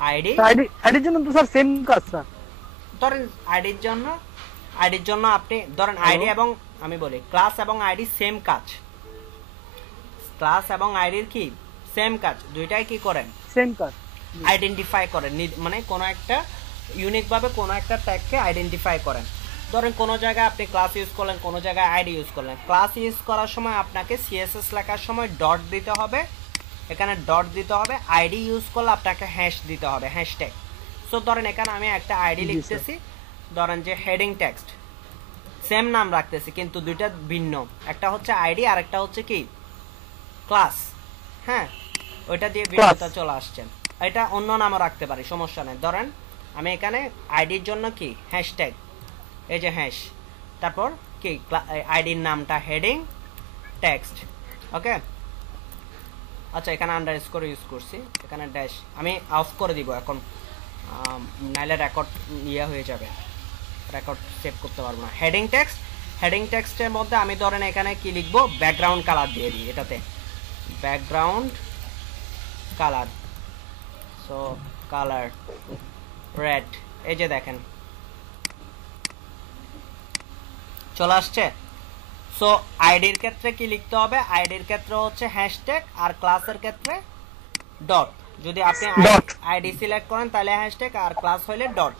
আইডির জন্য তো স্যার সেম কাজ না। ধরেন আইডির জন্য আপনি ধরেন আইডি এবং আমি বলি ক্লাস এবং আইডি সেম কাজ, ক্লাস এবং আইডির কি সেম কাজ, দুইটাই কি করেন, সেম কাজ, আইডেন্টিফাই করেন, মানে কোনো একটা ইউনিক ভাবে কোনো একটা ট্যাগকে আইডেন্টিফাই করেন। ধরেন কোনো জায়গায় আপনি ক্লাস ইউজ করলেন, কোনো জায়গায় আইডি ইউজ করলেন। ক্লাস ইউজ করার সময় আপনাকে সিএসএস লেখার সময় ডট দিতে হবে, এখানে ডট দিতে হবে। আইডি ইউজ করলে আপনাকে হ্যাশ দিতে হবে, হ্যাশট্যাগ। সো ধরেন এখানে আমি একটা আইডি লিখতেছি, ধরেন যে হেডিং টেক্সট, সেম নাম রাখতেছি কিন্তু দুইটা ভিন্ন, একটা হচ্ছে আইডি আর একটা হচ্ছে কি ক্লাস। হ্যাঁ, ওইটা দিয়ে ভিন্নতা চলে আসছে। এটা অন্য নামও রাখতে পারি, সমস্যা নেই। ধরেন আমি এখানে আইডির জন্য কি হ্যাশট্যাগ, এই যে হ্যাশ, তারপর কি আইডির নামটা হেডিং টেক্সট, ওকে। আচ্ছা, এখানে আন্ডারস্কোর ইউজ করছি, এখানে ড্যাশ আমি অফ করে দিব এখন, নাইলে রেকর্ড হয়ে যাবে, রেকর্ড সেভ করতে পারবো না। হেডিং টেক্সটের মধ্যে আমি ধরেন এখানে কি লিখবো, ব্যাকগ্রাউন্ড কালার দিয়ে দিই, এটাতে background colour, so colour red, এই যে দেখেন চলে আসছে। সো আইডির ক্ষেত্রে কি লিখতে হবে, আইডির ক্ষেত্রে হচ্ছে হ্যাশট্যাগ, আর ক্লাসের ক্ষেত্রে ডট। যদি আপনি আইডি সিলেক্ট করেন তাহলে হ্যাশট্যাগ, আর ক্লাস হইলে ডট।